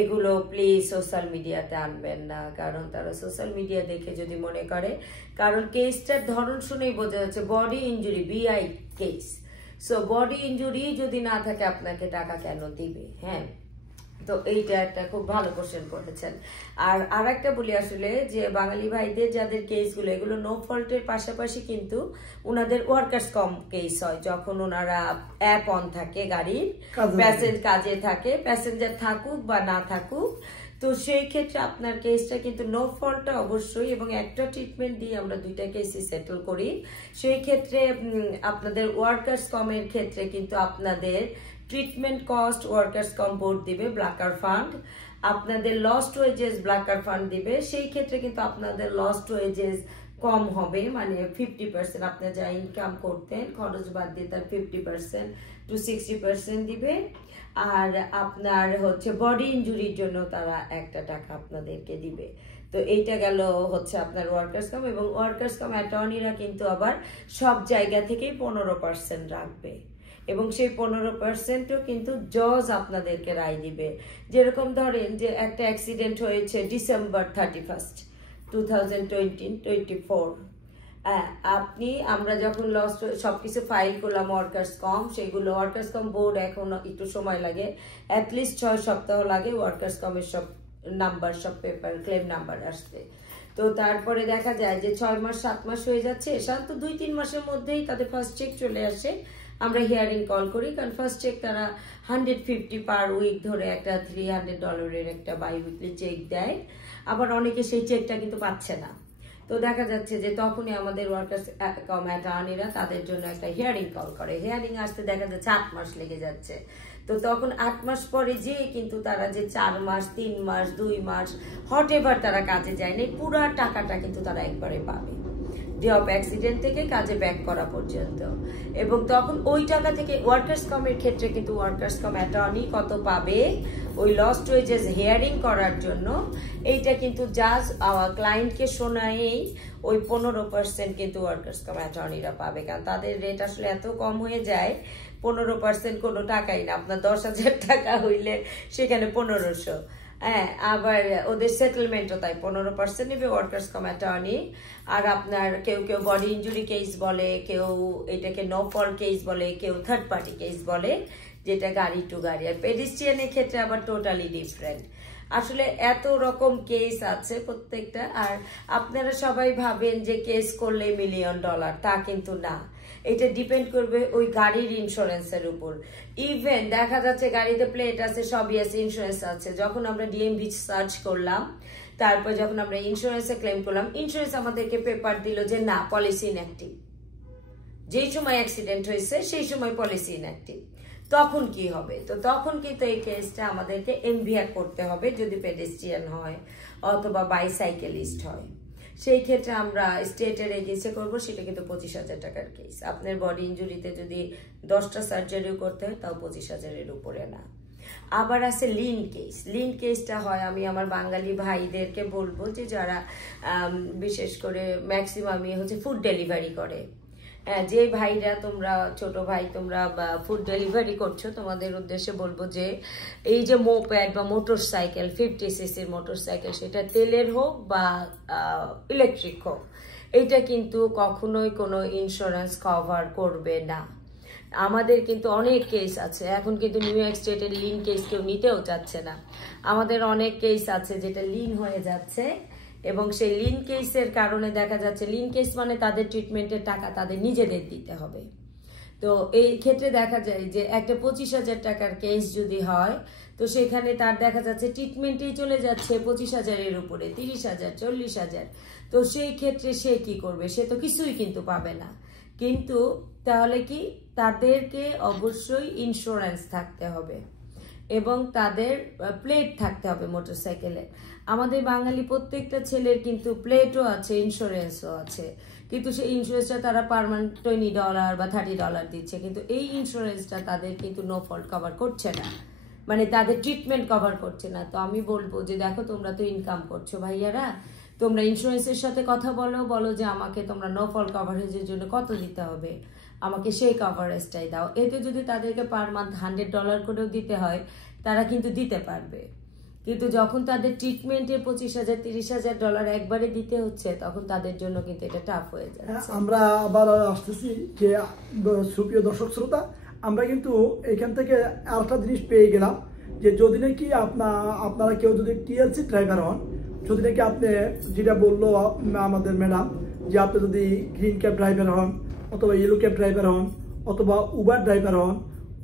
এগুলো প্লিজ সোশ্যাল মিডিয়াতে আনবেন না। কারণ তারা সোশ্যাল মিডিয়া দেখে যদি মনে করে, কারণ কেসটার ধরন শুনেই বোঝা যাচ্ছে বডি ইনজুরি, বিআই কেস। সো বডি ইনজুরি যদি না থাকে আপনাকে টাকা কেন দিবে? হ্যাঁ, তো এইটা একটা খুব ভালো কোশ্চেন করেছেন। আর একটা বলি আসলে যে বাঙালি ভাইদের যাদের কেসগুলো এগুলো নো ফল্টের পাশাপাশি কিন্তু ওনাদের ওয়ার্কার্স কম কেস হয়, যখন ওনারা অ্যাপ অন থাকে গাড়ির, কাজে থাকে, প্যাসেঞ্জার থাকুক বা না থাকুক। তো সেই ক্ষেত্রে আপনার কেসটা কিন্তু নো ফল্টটা অবশ্যই, এবং একটা ট্রিটমেন্ট দিয়ে আমরা 2টা কেসই সেটেল করি। সেই ক্ষেত্রে আপনাদের ওয়ার্কার্স কমের ক্ষেত্রে কিন্তু আপনাদের ট্রিটমেন্ট কস্ট ওয়ার্কার্স কম বোর্ড দিবে, ব্ল্যাকার ফান্ড। আপনাদের লস্ট ওয়েজেস ব্ল্যাকার ফান্ড দিবে। সেই ক্ষেত্রে কিন্তু আপনাদের লস্ট ওয়েজেস কম হবে, মানে 50% আপনি যা ইনকাম করতেন খরচ বাদ দিয়ে তার 50% to 60% দিবে। আর আপনার হচ্ছে বডি ইনজুরির জন্য তারা একটা টাকা আপনাদেরকে দিবে। তো এইটা গেল হচ্ছে আপনার ওয়ার্কার্স কম। এবং ওয়ার্কার্স কম অ্যাটর্নিরা কিন্তু আবার সব জায়গা থেকেই 15% রাখবে, এবং সেই 15%ও কিন্তু জজ আপনাদেরকে রায় দিবে। যেরকম ধরেন যে একটা অ্যাক্সিডেন্ট হয়েছে ডিসেম্বর 31, 2024, আমরা যখন লস্ট সবকিছু ফাইল করলাম ওয়ার্কার্স কম, সেগুলো ওয়ার্কার্স কম বোর্ড এখন একটু সময় লাগে, অ্যাটলিস্ট 6 সপ্তাহ লাগে ওয়ার্কার্স কমের সব নাম্বার, সব পেপার, ক্লেম নাম্বার আসতে। তো তারপরে দেখা যায় যে 6 মাস 7 মাস হয়ে যাচ্ছে, সাধারণত 2-3 মাসের মধ্যেই তাদের ফার্স্ট চেক চলে আসে। আমরা হিয়ারিং কল করি, কারণ ফার্স্ট চেক তারা 150 পার উইক ধরে একটা $300 একটা বাই উইকলি চেক দেয়। আবার অনেকে সেই চেকটা কিন্তু পাচ্ছে না। তো দেখা যাচ্ছে যে তখনই আমাদের ওয়ার্কার্স কম অ্যাটর্নিরা তাদের জন্য একটা হিয়ারিং কল করে। হিয়ারিং আসতে দেখা যাচ্ছে 8 মাস লেগে যাচ্ছে। তো তখন 8 মাস পরে যে কিন্তু তারা যে 4 মাস 3 মাস 2 মাস হট এভার তারা কাজে যায় না, পুরো টাকাটা কিন্তু তারা একবারে পাবে, ডে অফ অ্যাক্সিডেন্ট থেকে কাজে ব্যাক করা পর্যন্ত। এবং তখন ওই টাকা থেকে ওয়ার্কার্স কমের ক্ষেত্রে কিন্তু ওয়ার্কার্স কম অ্যাটর্নি কত পাবে ওই লস্ট ওয়েজেস হিয়ারিং করার জন্য, এইটা কিন্তু জাজ ক্লায়েন্টকে শোনায়েই ওই 15% কিন্তু ওয়ার্কার্স কম অ্যাটর্নিরা পাবে। কারণ তাদের রেট আসলে এত কম হয়ে যায়, 15% কোনো টাকাই না। আপনার 10,000 টাকা হইলে সেখানে 1500। হ্যাঁ, আবার ওদের সেটেলমেন্টও তাই 15% নেবে ওয়ার্কার্স কম অ্যাটর্নি। আর আপনার কেউ কেউ বডি ইনজুরি কেস বলে, কেউ এটাকে নো ফল্ট কেস বলে, কেউ থার্ড পার্টি কেস বলে, যেটা গাড়ি টু গাড়ি। আর পেডিস্ট্রিয়ানের ক্ষেত্রে আবার টোটালি ডিফারেন্ট। আসলে এত রকম কেস আছে প্রত্যেকটা। আর আপনারা সবাই ভাবেন যে কেস করলে $1 মিলিয়ন, তা কিন্তু না। এটা ডিপেন্ড করবে ওই গাড়ির ইন্স্যুরেন্সের উপর। ইভেন দেখা যাচ্ছে গাড়িতে প্লেট আছে, সবই আছে, ইন্স্যুরেন্স আছে। যখন আমরা ডিএমভি সার্চ করলাম, তারপর যখন আমরা ইন্স্যুরেন্সে ক্লেম করলাম, ইন্স্যুরেন্স আমাদেরকে পেপার দিল যে না, পলিসি ইনঅ্যাক্টিভ। যেই সময় অ্যাক্সিডেন্ট হয়েছে সেই সময় পলিসি ইনঅ্যাক্টিভ। তখন কি হবে? তো তখন কিন্তু এই কেসটা আমাদেরকে এমভিআর করতে হবে, যদি পেডেস্ট্রিয়ান হয় অথবা বাইসাইকেলিস্ট হয়। সেই ক্ষেত্রে আমরা স্টেটের এগেন্সে করবো, সেটা কিন্তু 25,000 টাকার কেস। আপনার বডি ইনজুরিতে যদি 10টা সার্জারিও করতে হয় তাও 25,000-এর উপরে না। আবার আছে লিন কেস। লিন কেসটা হয়, আমি আমার বাঙালি ভাইদেরকে বলবো যে যারা বিশেষ করে ম্যাক্সিমামই হচ্ছে ফুড ডেলিভারি করে, যে ভাইরা তোমরা ছোট ভাই তোমরা ফুড ডেলিভারি করছো, তোমাদের উদ্দেশ্যে বলবো যে এই যে মোপ্যাড বা মোটরসাইকেল 50cc মোটরসাইকেল, সেটা তেলের হোক বা ইলেকট্রিক হোক, এটা কিন্তু কখনোই কোনো ইন্স্যুরেন্স কভার করবে না। আমাদের কিন্তু অনেক কেস আছে, এখন কিন্তু নিউ ইয়র্ক স্টেটের লিন কেস কেউ নিতেও চাচ্ছে না। আমাদের অনেক কেস আছে যেটা লিন হয়ে যাচ্ছে, এবং সেই লিন কেসের কারণে দেখা যাচ্ছে, লিন কেস মানে তাদের ট্রিটমেন্টের টাকা তাদের নিজেদের দিতে হবে। তো এই ক্ষেত্রে দেখা যায় যে একটা 25,000 টাকার কেস যদি হয়, তো সেখানে তার দেখা যাচ্ছে ট্রিটমেন্টেই চলে যাচ্ছে 25,000-এর উপরে, 30,000, 40,000। তো সেই ক্ষেত্রে সে কি করবে? সে তো কিছুই কিন্তু পাবে না। কিন্তু তাহলে কি, তাদেরকে অবশ্যই ইন্স্যুরেন্স থাকতে হবে এবং তাদের প্লেট থাকতে হবে মোটরসাইকেলের। আমাদের বাঙালি প্রত্যেকটা ছেলের কিন্তু প্লেটও আছে, ইন্স্যুরেন্সও আছে, কিন্তু সেই ইন্স্যুরেন্সটা তারা পার্মানেন্ট $20 বা $30 দিচ্ছে, কিন্তু এই ইন্স্যুরেন্সটা তাদের কিন্তু নো ফল্ট কভার করছে না, মানে তাদের ট্রিটমেন্ট কভার করছে না। তো আমি বলবো যে দেখো, তোমরা তো ইনকাম করছো ভাইয়ারা, তোমরা ইন্স্যুরেন্সের সাথে কথা বলো যে আমাকে তোমরা নো ফল্ট কভারেজের জন্য কত দিতে হবে, আমাকে সেই কভারেজটাই দাও। এতে যদি তাদেরকে পার মান্থ $100 করেও দিতে হয়, তারা কিন্তু দিতে পারবে। কিন্তু যখন তাদের ট্রিটমেন্টে $25,000, $30,000 একবারে দিতে হচ্ছে, তখন তাদের জন্য কিন্তু এটা টাফ হয়ে যাচ্ছে। আমরা আবার আসতেছি যে সুপ্রিয় দর্শক শ্রোতা, আমরা কিন্তু এখান থেকে আরেকটা জিনিস পেয়ে গেলাম যে যদি নাকি আপনারা কেউ যদি টিএলসি ড্রাইভার হন, যদি নাকি আপনি যেটা বললো আমাদের ম্যাডাম, যে আপনি যদি গ্রিন ক্যাব ড্রাইভার হন অথবা ইয়েলো ক্যাব ড্রাইভার হন অথবা উবার ড্রাইভার হন,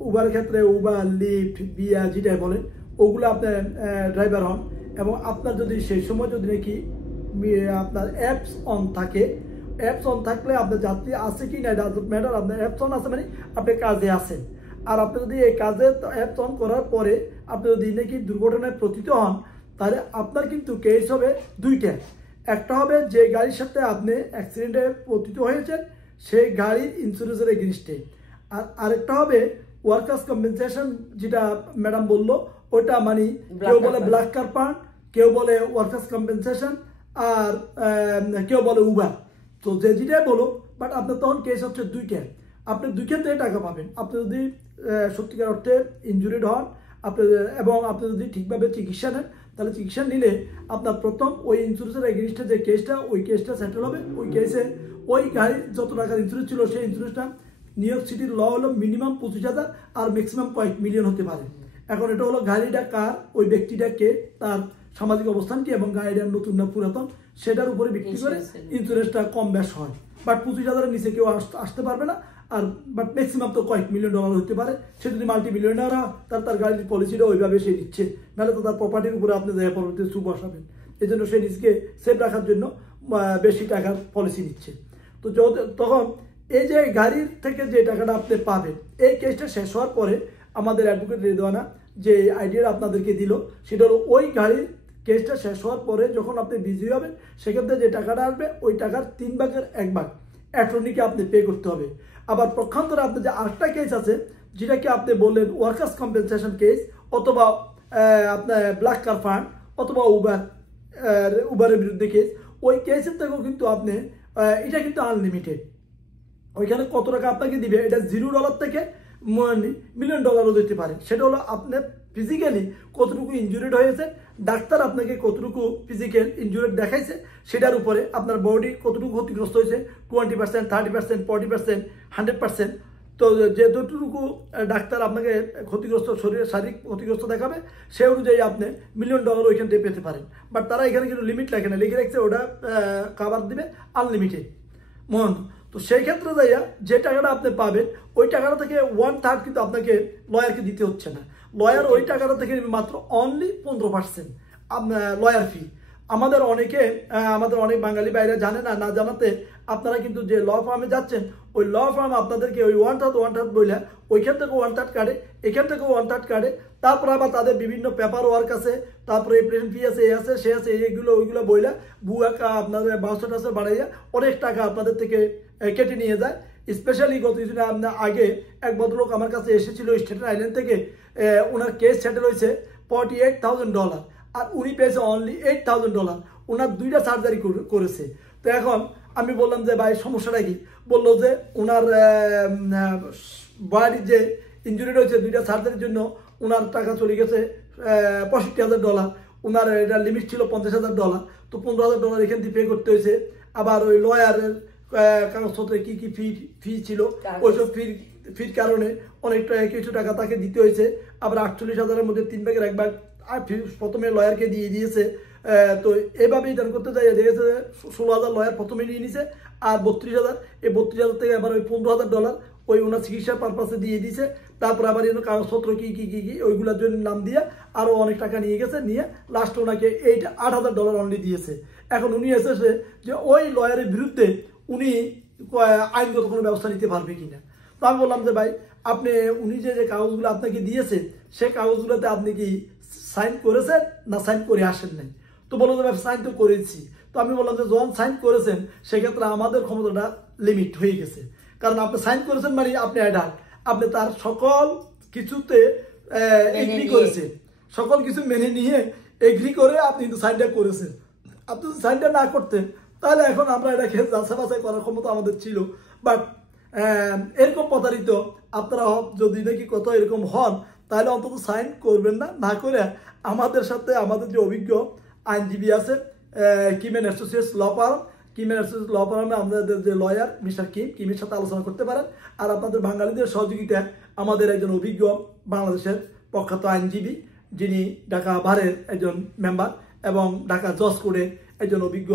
উবার ক্ষেত্রে উবার, লিফট, বিয়া যেটাই বলেন, ওগুলো আপনার ড্রাইভার হন, এবং আপনার যদি সেই সময় যদি নাকি আপনার অ্যাপস অন থাকে, অ্যাপস অন থাকলে আপনার যাত্রী আছে কি না ম্যাটার, আপনার অ্যাপস অন আছে মানে আপনি কাজে আছেন। আর আপনি যদি এই কাজে অ্যাপস অন করার পরে আপনি যদি নাকি দুর্ঘটনায় পতিত হন, তাহলে আপনার কিন্তু কেস হবে দুইটা। একটা হবে যে গাড়ির সাথে আপনি অ্যাক্সিডেন্টে পতিত হয়েছেন সেই গাড়ির ইন্স্যুরেন্সের এগেইনস্টে, আর আরেকটা হবে ওয়ার্কার্স কম্পেনসেশন, যেটা ম্যাডাম বললো, ওটা মানে কেউ বলে ব্ল্যাক কার ফান্ড, কেউ বলে ওয়ার্কার্স কম্পেনসেশন, আর কেউ বলে উবার। তো যে যেটাই বলো, বাট আপনার তখন কেস হচ্ছে দুইটা, আপনি দুই ক্ষেত্রে টাকা পাবেন। আপনি যদি সত্যিকার অর্থে ইনজুরিড হন আপনি, এবং আপনি যদি ঠিকভাবে চিকিৎসা নেন, তাহলে চিকিৎসা নিলে আপনার প্রথম ওই ইন্স্যুরেন্সের এগেইনস্টে যে কেসটা, ওই কেসটা সেটেল হবে। ওই কেসে ওই গাড়ির যত টাকার ইন্স্যুরেন্স ছিল সেই ইন্স্যুরেন্সটা নিউ ইয়র্ক সিটির ল হলো মিনিমাম 25,000 আর ম্যাক্সিমাম কয়েক মিলিয়ন হতে পারে। এখন এটা হলো গাড়িটা কার, ওই ব্যক্তিটা কে, তার সামাজিক অবস্থান কি, এবং গাড়িটার নতুন না পুরাতন, সেটার উপরে ভিত্তি করে ইন্স্যুরেন্সটা কম বেশ হয়। বাট 25,000-এর নিচে কেউ আসতে পারবে না। আর বাট ম্যাক্সিমাম তো কয়েক মিলিয়ন ডলার হতে পারে। সে যদি মাল্টি মিলিয়নার হয়, তার গাড়ির পলিসিটা ওইভাবে সে নিচ্ছে, নাহলে তো তার প্রপার্টির উপরে আপনি দেয় পরবর্তী সুদ বসাবেন। এই জন্য সে নিজকে সেভ রাখার জন্য বেশি টাকার পলিসি নিচ্ছে। তো তখন এই যে গাড়ির থেকে যে টাকাটা আপনি পাবেন, এই কেসটা শেষ হওয়ার পরে আমাদের অ্যাডভোকেট রেদওয়ানা যে আইডিয়াটা আপনাদেরকে দিল, সেটা হলো ওই গাড়ির কেসটা শেষ হওয়ার পরে যখন আপনি বিজি হবেন, সেক্ষেত্রে যে টাকাটা আসবে ওই টাকার 3/1 অ্যাটর্নিকে আপনি পে করতে হবে। আবার পক্ষান্তরে আপনার যে আরেকটা কেস আছে, যেটাকে আপনি বললেন ওয়ার্কার্স কম্পেনসেশন কেস, অথবা আপনার ব্ল্যাক কার ফান্ড, অথবা উবারের বিরুদ্ধে কেস, ওই কেসের থেকেও কিন্তু আপনি এটা কিন্তু আনলিমিটেড। ওইখানে কত টাকা আপনাকে দিবে, এটা $0 থেকে $1,000,000 দিতে পারে। সেটা হলো আপনি ফিজিক্যালি কতটুকু ইনজুরিড হয়েছে, ডাক্তার আপনাকে কতটুকু ফিজিক্যাল ইনজুরিড দেখাইছে, সেটার উপরে আপনার বডি কতটুকু ক্ষতিগ্রস্ত হয়েছে, 20%, 30%, 40%, 100%। তো যে যতটুকু ডাক্তার আপনাকে ক্ষতিগ্রস্ত শরীরে শারীরিক ক্ষতিগ্রস্ত দেখাবে, সেই অনুযায়ী আপনি $1,000,000 ওইখান থেকে পেতে পারেন। বাট তারা এখানে কিন্তু লিমিট লেখে না, লিখে রাখছে ওটা কাভার দিবে আনলিমিটেড মন। তো সেই ক্ষেত্রে যাইয়া যে টাকাটা আপনি পাবেন, ওই টাকাটা থেকে 1/3 কিন্তু আপনাকে লয়ারকে দিতে হচ্ছে না। লয়ার ওই টাকাটা থেকে মাত্র অনলি 15% লয়ার ফি। আমাদের অনেক বাঙালি বাইরে জানে না, না জানাতে আপনারা কিন্তু যে ল ফার্মে যাচ্ছেন, ওই ল ফার্ম আপনাদেরকে ওই 1/3 বলে ওইখান থেকে 1/3 কাটে, এখান থেকেও 1/3 কাটে। তারপর আবার তাদের বিভিন্ন পেপার ওয়ার্ক আছে, তারপরে এপ্লিকেশন ফি আছে, এ আছে, সে আছে, ওইগুলো বইলা বুয়াকা আপনাদের 62 বাড়াইয়া অনেক টাকা আপনাদের থেকে কেটে নিয়ে যায়। স্পেশালি গত কিছুদিন আগে এক ভদ্রলোক আমার কাছে এসেছিল স্টেটেন আইল্যান্ড থেকে, ওনার কেস সেটেল হয়েছে $48,000, আর উনি পেয়েছে অনলি $8,000। ওনার 2টা সার্জারি করেছে। তো এখন আমি বললাম যে ভাই সমস্যাটা কি, বললো যে ওনার বডির যে ইঞ্জুরি রয়েছে 2টা সার্জারির জন্য ওনার টাকা চলে গেছে $65,000। ওনার এটা লিমিট ছিল $50,000, তো $15,000 এখান থেকে পে করতে হয়েছে। আবার ওই লয়ারের কাগজপত্রে কি কি ফি ছিল, ওইসব ফির কারণে অনেকটা কিছু টাকা তাকে দিতে হয়েছে। আবার 48,000-এর মধ্যে 3/1 প্রথমে লয়ারকে দিয়ে দিয়েছে, তো এভাবে রিটার্ন করতে যাই দেখেছে 16,000 লয়ার প্রথমে নিয়ে নিছে, আর 32,000, এই 32,000 থেকে আবার ওই $15,000 ওই ওনার চিকিৎসার পারপাসে দিয়ে দিছে। তারপর আবার কাগজপত্র কি কি কি কি ওইগুলোর জন্য নাম দিয়ে আরও অনেক টাকা নিয়ে গেছে, নিয়ে লাস্ট ওনাকে $8,000 অনলি দিয়েছে। এখন উনি এসেছে যে ওই লয়ারের বিরুদ্ধে উনি আইনগত কোনো ব্যবস্থা নিতে পারবে কিনা। তো আমি বললাম যে ভাই আপনি উনি যে কাগজগুলো আপনাকে দিয়েছে সেই কাগজগুলোতে আপনি কি সাইন করেছেন না সাইন করে আসেন নাই? তো বললো যে ভাই সাইন তো করেছি। তো আমি বললাম যে যখন সাইন করেছেন সেক্ষেত্রে আমাদের ক্ষমতাটা লিমিট হয়ে গেছে, কারণ আপনি সাইন করেছেন মানে আপনি অ্যাডাল্ট, আপনি তার সকল কিছুতে এগ্রি করেছেন, সকল কিছু মেনে নিয়ে এগ্রি করে আপনি কিন্তু সাইনটা করেছেন। আপনি যদি সাইনটা না করতেন তাহলে এখন আমরা এটাকে যাচাই বাছাই করার ক্ষমতা আমাদের ছিল। বাট এরকম প্রতারিত আপনারা যদি নাকি কত এরকম হন তাহলে অন্তত সাইন করবেন না, না করে আমাদের সাথে আমাদের যে অভিজ্ঞ আইনজীবী আছে কিমেন অ্যাসোসিয়েটস ল ফার্ম, কিমেন অ্যাসোসিয়েটস ল ফার্মে আমাদের যে লয়ার মিস্টার কিমের সাথে আলোচনা করতে পারেন। আর আপনাদের বাঙালিদের সহযোগিতায় আমাদের একজন অভিজ্ঞ বাংলাদেশের প্রখ্যাত আইনজীবী, যিনি ঢাকা বারের একজন মেম্বার এবং ঢাকা জজ কোর্টের একজন অভিজ্ঞ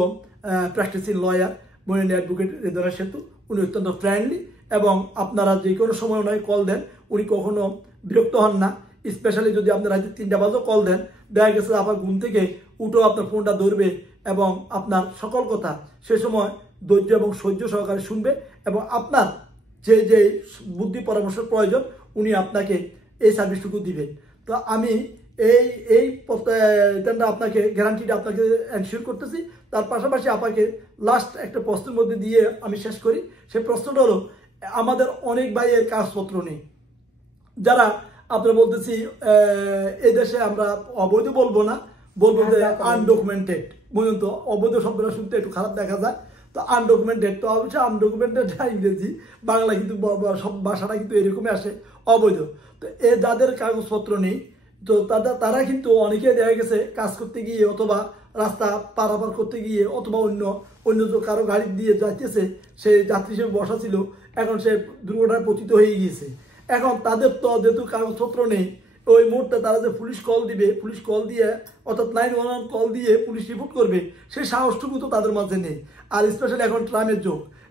প্র্যাকটিসিং লয়ার মনিন অ্যাডভোকেট রেদনা সেতু, উনি অত্যন্ত ফ্রেন্ডলি এবং আপনারা যে কোনো সময় ওনাকে কল দেন উনি কখনো বিরক্ত হন না। স্পেশালি যদি আপনি রাতে 3টা বাজেও কল দেন, দেখা গেছে আপনার ঘুম থেকে উঠো আপনার ফোনটা ধরবে এবং আপনার সকল কথা সে সময় ধৈর্য এবং সহ্য সহকারে শুনবে এবং আপনার যে যে বুদ্ধি পরামর্শের প্রয়োজন উনি আপনাকে এই সার্ভিসটুকু দিবেন। তো আমি এই আপনাকে গ্যারান্টিটা আপনাকে এনশিওর করতেছি। তার পাশাপাশি আপনাকে লাস্ট একটা প্রশ্নের মধ্যে দিয়ে আমি শেষ করি। সেই প্রশ্নটা হলো আমাদের অনেক ভাইয়ের কাগজপত্র নেই, যারা আপনারা বলতেছি এই দেশে আমরা অবৈধ বলবো না, বলবো যে আনডকুমেন্টেড। বুঝুন তো, অবৈধ শব্দটা শুনতে একটু খারাপ দেখা যায়, তো আনডকুমেন্টেড। তো অবশ্যই আনডকুমেন্টেড ইংরেজি, বাংলা কিন্তু সব ভাষাটা কিন্তু এরকমই আসে অবৈধ। তো যাদের কাগজপত্র নেই তো তারা কিন্তু অনেকে দেখা গেছে কাজ করতে গিয়ে অথবা রাস্তা পারাপার করতে গিয়ে অথবা অন্য কারো গাড়ি দিয়ে যাইতেছে, সে যাত্রী হিসেবে বসা ছিল, এখন সে দুর্ঘটনায় পতিত হয়ে গিয়েছে। এখন তাদের তো যেহেতু কাগজপত্র নেই, ওই মুহূর্তে তারা যে পুলিশ কল দিবে, পুলিশ কল দিয়ে অর্থাৎ 911 কল দিয়ে পুলিশ রিপোর্ট করবে, সেই সাহসটুকু তো তাদের মাঝে নেই। আর স্পেশালি এখন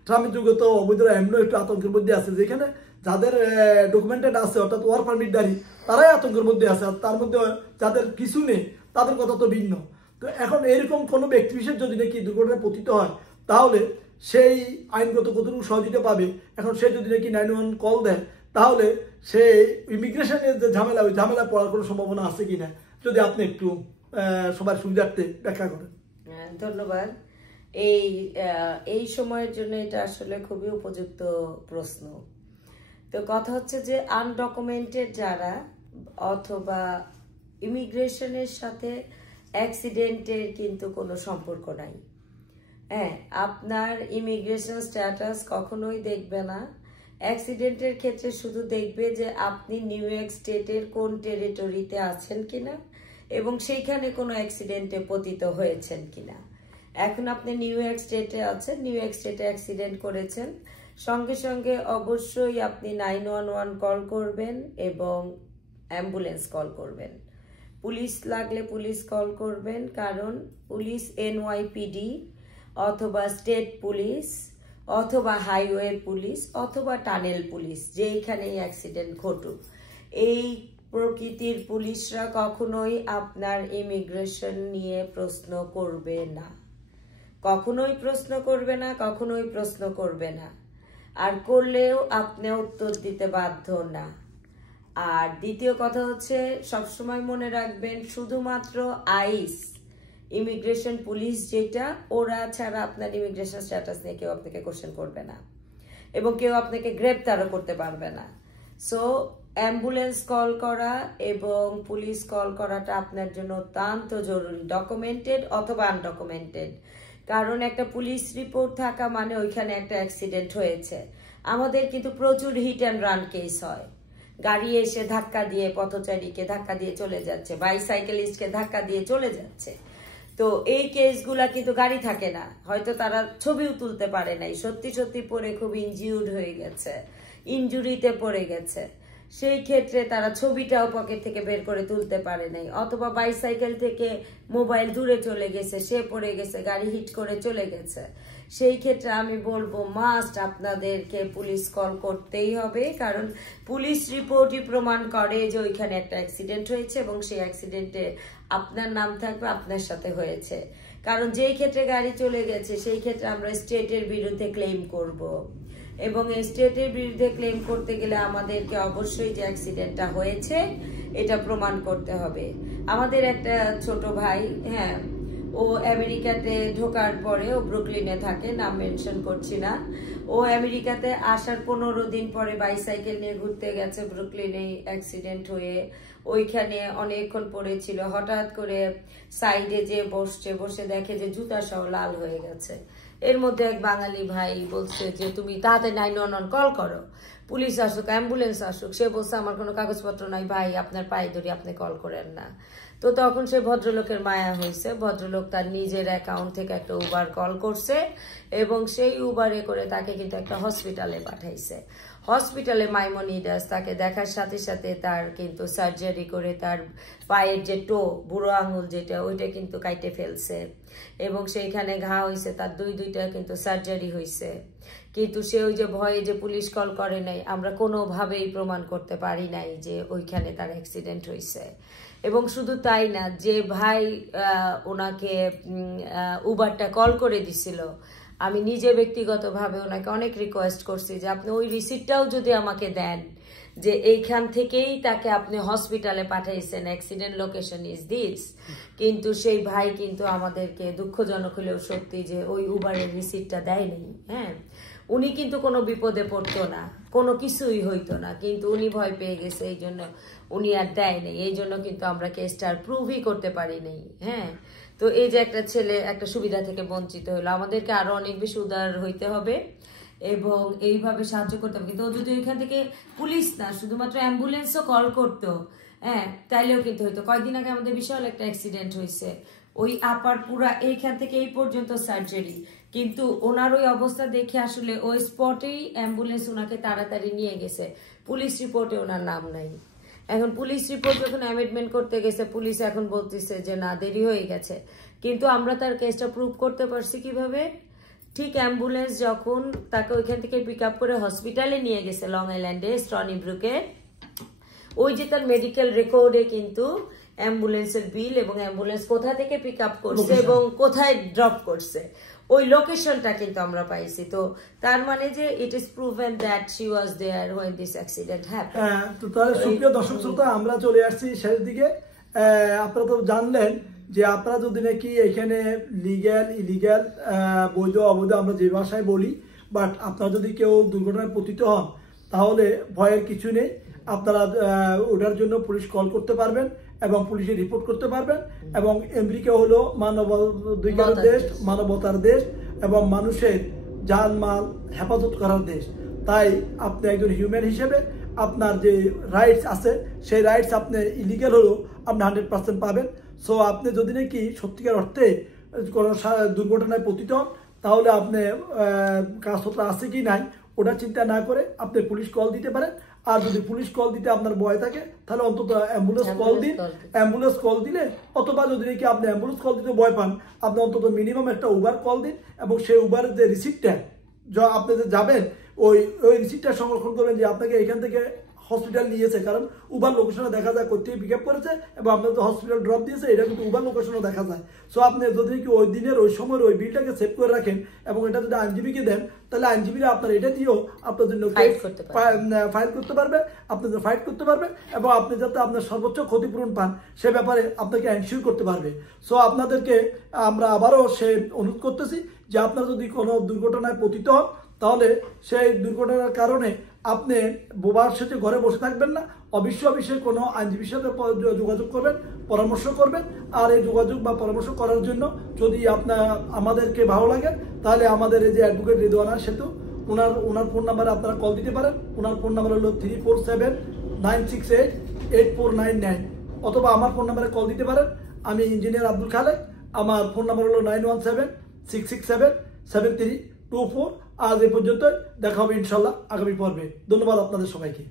ট্রামের যুগে তো অবৈধরা এমনও একটু আতঙ্কের মধ্যে আছে, যেখানে যাদের ডকুমেন্টেড আছে অর্থাৎ ওয়ার্ক পারমিটদারি তারাই আতঙ্কের মধ্যে আছে, আর তার মধ্যে যাদের কিছু নেই তাদের কথা তো ভিন্ন। তো এখন এরকম কোনো ব্যক্তি বিশেষ যদি নাকি দুর্ঘটনায় পতিত হয় তাহলে সেই আইনগত কতটুকু সহযোগিতা পাবে। এখন সে যদি নাকি 911 কল দেয় তাহলে সে ইমিগ্রেশনের যে ঝামেলা, ওই ঝামেলায় পড়ার কোনো সম্ভাবনা আছে কিনা, যদি আপনি একটু সবার সুবিধার্থে ব্যাখ্যা করেন। ধন্যবাদ। এই সময়ের জন্য এটা আসলে খুবই উপযুক্ত প্রশ্ন। তো কথা হচ্ছে যে আনডকুমেন্টেড যারা অথবা ইমিগ্রেশনের সাথে অ্যাক্সিডেন্টের কিন্তু কোনো সম্পর্ক নাই। হ্যাঁ, আপনার ইমিগ্রেশন স্ট্যাটাস কখনোই দেখবে না। অ্যাক্সিডেন্টের ক্ষেত্রে শুধু দেখবে যে আপনি নিউ ইয়র্ক স্টেটের কোন টেরিটরিতে আছেন কিনা এবং সেইখানে কোনো অ্যাক্সিডেন্টে পতিত হয়েছেন কিনা। এখন আপনি নিউ ইয়র্ক স্টেটে আছেন, নিউ ইয়র্ক স্টেটে অ্যাক্সিডেন্ট করেছেন, সঙ্গে সঙ্গে অবশ্যই আপনি 911 কল করবেন এবং অ্যাম্বুলেন্স কল করবেন। পুলিশ লাগলে পুলিশ কল করবেন, কারণ পুলিশ NYPD অথবা স্টেট পুলিশ অথবা হাইওয়ে পুলিশ অথবা টানেল পুলিশ, যেইখানেই অ্যাক্সিডেন্ট ঘটুক, এই প্রকৃতির পুলিশরা কখনোই আপনার ইমিগ্রেশন নিয়ে প্রশ্ন করবে না, কখনোই প্রশ্ন করবে না, কখনোই প্রশ্ন করবে না। আর করলেও আপনি উত্তর দিতে বাধ্য না। আর দ্বিতীয় কথা হচ্ছে, সবসময় মনে রাখবেন শুধুমাত্র আইস ইমিগ্রেশন পুলিশ যেটা, ওরা ছাড়া আপনার ইমিগ্রেশন স্ট্যাটাস নিয়ে কেউ আপনাকে কোশ্চেন করবে না এবং কেউ আপনাকে গ্রেপ্তারও করতে পারবে না। সো অ্যাম্বুলেন্স কল করা এবং পুলিশ কল করাটা আপনার জন্য অত্যন্ত জরুরি, ডকুমেন্টেড অথবা আনডকুমেন্টেড। কারণ একটা পুলিশ রিপোর্ট থাকা মানে ওইখানে একটা অ্যাক্সিডেন্ট হয়েছে। আমাদের কিন্তু প্রচুর হিট অ্যান্ড রান কেস হয়, গাড়ি এসে ধাক্কা দিয়ে পথচারীকে ধাক্কা দিয়ে চলে যাচ্ছে, বাইসাইকেলিস্টকে ধাক্কা দিয়ে চলে যাচ্ছে। তো এই কেসগুলা কিন্তু গাড়ি থাকে না, হয়তো তারা ছবিও তুলতে পারে নাই, সত্যি সত্যি পরে খুব ইনজিউর্ড হয়ে গেছে, ইনজুরিতে পড়ে গেছে। সেই ক্ষেত্রে তারা ছবিটাও পকেট থেকে বের করে তুলতে পারে নাই, অথবা বাইসাইকেল থেকে মোবাইল দূরে চলে গেছে, সে পড়ে গেছে, গাড়ি হিট করে চলে গেছে, সেই ক্ষেত্রে আমি বলবো মাস্ট আপনাদেরকে পুলিশ কল করতেই হবে, কারণ পুলিশ রিপোর্টই প্রমাণ করে যে ওইখানে একটা অ্যাক্সিডেন্ট হয়েছে এবং সেই অ্যাক্সিডেন্টে আপনার নাম থাকবে, আপনার সাথে হয়েছে। কারণ যেই ক্ষেত্রে গাড়ি চলে গেছে সেই ক্ষেত্রে আমরা স্টেটের বিরুদ্ধে ক্লেম করব, এবং এই স্টেটের বিরুদ্ধে ক্লেম করতে গেলে আমাদেরকে অবশ্যই যে অ্যাক্সিডেন্টটা হয়েছে এটা প্রমাণ করতে হবে। আমাদের একটা ছোট ভাই, হ্যাঁ, ও আমেরিকাতে ঢোকার পরে, ও ব্রুকলিনে থাকে, নাম মেনশন করছি না, ও আমেরিকাতে আসার 15 দিন পরে বাইসাইকেল নিয়ে ঘুরতে গেছে, ব্রুকলিনে অ্যাক্সিডেন্ট হয়ে ওইখানে অনেকক্ষণ পড়েছিল। হঠাৎ করে সাইডে যে বসে দেখে যে জুতা সহ লাল হয়ে গেছে। এর মধ্যে এক বাঙালি ভাই বলছে যে তুমি তাড়াতাড়ি 911 কল করো, পুলিশ আসুক, অ্যাম্বুলেন্স আসুক। সে বলছে আমার কোনো কাগজপত্র নাই ভাই, আপনার পায়ে ধরি, আপনি কল করেন না। তো তখন সে ভদ্রলোকের মায়া হয়েছে, ভদ্রলোক তার নিজের অ্যাকাউন্ট থেকে একটা উবার কল করছে এবং সেই উবারে করে তাকে কিন্তু একটা হসপিটালে পাঠাইছে। হসপিটালে মাইমনিডাস তাকে দেখার সাথে সাথে তার কিন্তু সার্জারি করে তার পায়ের যে বুড়ো আঙুল যেটা, ওইটা কিন্তু কাইটে ফেলছে এবং সেইখানে ঘা হয়েছে, তার দুইটা কিন্তু সার্জারি হয়েছে। কিন্তু সে ওই যে ভয়ে যে পুলিশ কল করে নাই, আমরা কোনোভাবেই প্রমাণ করতে পারি নাই যে ওইখানে তার অ্যাক্সিডেন্ট হয়েছে। এবং শুধু তাই না, যে ভাই ওনাকে উবারটা কল করে দিছিল, আমি নিজে ব্যক্তিগতভাবে ওনাকে অনেক রিকোয়েস্ট করছি যে আপনি ওই রিসিপ্টটাও যদি আমাকে দেন যে এইখান থেকেই তাকে আপনি হসপিটালে পাঠাইছেন, অ্যাক্সিডেন্ট লোকেশন ইজ দিস। কিন্তু সেই ভাই কিন্তু আমাদেরকে দুঃখজনক হলেও সত্যি যে ওই উবারের রিসিপ্টটা দেয়নি। হ্যাঁ, উনি কিন্তু কোনো বিপদে পড়তো না, কোনো কিছুই হইতো না, কিন্তু উনি ভয় পেয়ে গেছে, এই জন্য উনি আর দেয় নেই। এই জন্য কিন্তু আমরা কেসটা আর প্রুভই করতে পারি নাই। হ্যাঁ, তো এই যে একটা ছেলে একটা সুবিধা থেকে বঞ্চিত হলো, আমাদেরকে আরো অনেক বেশি উদার হইতে হবে এবং এইভাবে সাহায্য করতে হবে। কিন্তু ও যদি ওইখান থেকে পুলিশ না, শুধুমাত্র অ্যাম্বুলেন্সও কল করতো, হ্যাঁ, তাইলেও কিন্তু হইতো। কয়েকদিন আগে আমাদের বিশাল একটা অ্যাক্সিডেন্ট হয়েছে, ওই আপার পুরা এইখান থেকে এই পর্যন্ত সার্জারি, কিন্তু ওনার ওই অবস্থা দেখে আসলে ওই স্পটেই অ্যাম্বুলেন্স ওনাকে তাড়াতাড়ি নিয়ে গেছে, পুলিশ রিপোর্টে ওনার নাম নাই। এখন পুলিশ রিপোর্ট যখন অ্যামেন্ডমেন্ট করতে গেছে, পুলিশ এখন বলতেছে যে না, দেরি হয়ে গেছে। কিন্তু আমরা তার কেসটা প্রুভ করতে পারছি কিভাবে? ঠিক অ্যাম্বুলেন্স যখন তাকে ওইখান থেকে পিক আপ করে হসপিটালে নিয়ে গেছে লং আইল্যান্ডে, স্টনি ব্রুকে, ওই যে তার মেডিকেল রেকর্ডে কিন্তু অ্যাম্বুলেন্সের বিল এবং অ্যাম্বুলেন্স কোথা থেকে পিক আপ করছে এবং কোথায় ড্রপ করছে, ওই লোকেশনটা কিন্তু আমরা পাইছি। তো তার মানে যে it is proven that she was there when this accident happened. হ্যাঁ, তো তাহলে সুপ্রিয় দর্শক শ্রোতা, আমরা চলে আসছি শেষ দিকে। আপনারা তো জানলেন যে আপনারা যদি নাকি এখানে লিগ্যাল ইলিগ্যাল, বৈধ অবৈধ আমরা যে ভাষায় বলি, বাট আপনারা যদি কেউ দুর্ঘটনায় পতিত হন তাহলে ভয়ের কিছু নেই। আপনারা ওটার জন্য পুলিশ কল করতে পারবেন এবং পুলিশে রিপোর্ট করতে পারবেন। এবং আমেরিকা হলো মানবাধিকার দেশ, মানবতার দেশ এবং মানুষের জানমাল হেফাজত করার দেশ। তাই আপনি একজন হিউম্যান হিসেবে আপনার যে রাইটস আছে সেই রাইটস আপনি ইলিগাল হলেও আপনি 100% পাবেন। সো আপনি যদি নাকি সত্যিকার অর্থে কোনো দুর্ঘটনায় পতিত হন তাহলে আপনি কাগজপত্র আছে কি নাই ওটা চিন্তা না করে আপনি পুলিশ কল দিতে পারেন। আর যদি পুলিশ কল দিতে আপনার ভয় থাকে তাহলে অন্তত অ্যাম্বুলেন্স কল দিন। অ্যাম্বুলেন্স কল দিলে, অথবা যদি নাকি আপনি অ্যাম্বুলেন্স কল দিতে ভয় পান, আপনি অন্তত মিনিমাম একটা উবার কল দিন এবং সেই উবারের যে রিসিপ্টটা আপনি যে যাবেন ওই রিসিপ্টটা সংরক্ষণ করবেন যে আপনাকে এখান থেকে হসপিটাল নিয়েছে। কারণ উবার লোকেশনে দেখা যায় কোথায় পিক আপ করেছে এবং আপনার তো হসপিটাল ড্রপ দিয়েছে, এটা কিন্তু উবার লোকেশনে দেখা যায়। সো আপনি যদি কি ওই দিনের ওই সময়ের ওই বিলটাকে সেভ করে রাখেন এবং এটা যদি আইনজীবীকে দেন তাহলে আইনজীবীরা আপনার এটা দিয়েও আপনার জন্য ফাইল করতে পারবে, আপনাদের ফাইট করতে পারবে এবং আপনি যাতে আপনার সর্বোচ্চ ক্ষতিপূরণ পান সে ব্যাপারে আপনাকে এনশিওর করতে পারবে। সো আপনাদেরকে আমরা আবারও সে অনুরোধ করতেছি যে আপনারা যদি কোনো দুর্ঘটনায় পতিত হন তাহলে সেই দুর্ঘটনার কারণে আপনি বোবার সাথে ঘরে বসে থাকবেন না, অবশ্যই কোনো আইনজীবীর সাথে যোগাযোগ করবেন, পরামর্শ করবেন। আর এই যোগাযোগ বা পরামর্শ করার জন্য যদি আমাদেরকে ভালো লাগে তাহলে আমাদের এই যে অ্যাডভোকেট রিদওয়ানা সেতু, ওনার ফোন নাম্বারে আপনারা কল দিতে পারেন। ওনার ফোন নাম্বার হলো 3479688499, অথবা আমার ফোন নাম্বারে কল দিতে পারেন। আমি ইঞ্জিনিয়ার আব্দুল খালেক, আমার ফোন নাম্বার হলো 9176677324। আজ এ পর্যন্ত, দেখা হবে ইনশাল্লাহ আগামী পর্বে। ধন্যবাদ আপনাদের সবাইকে।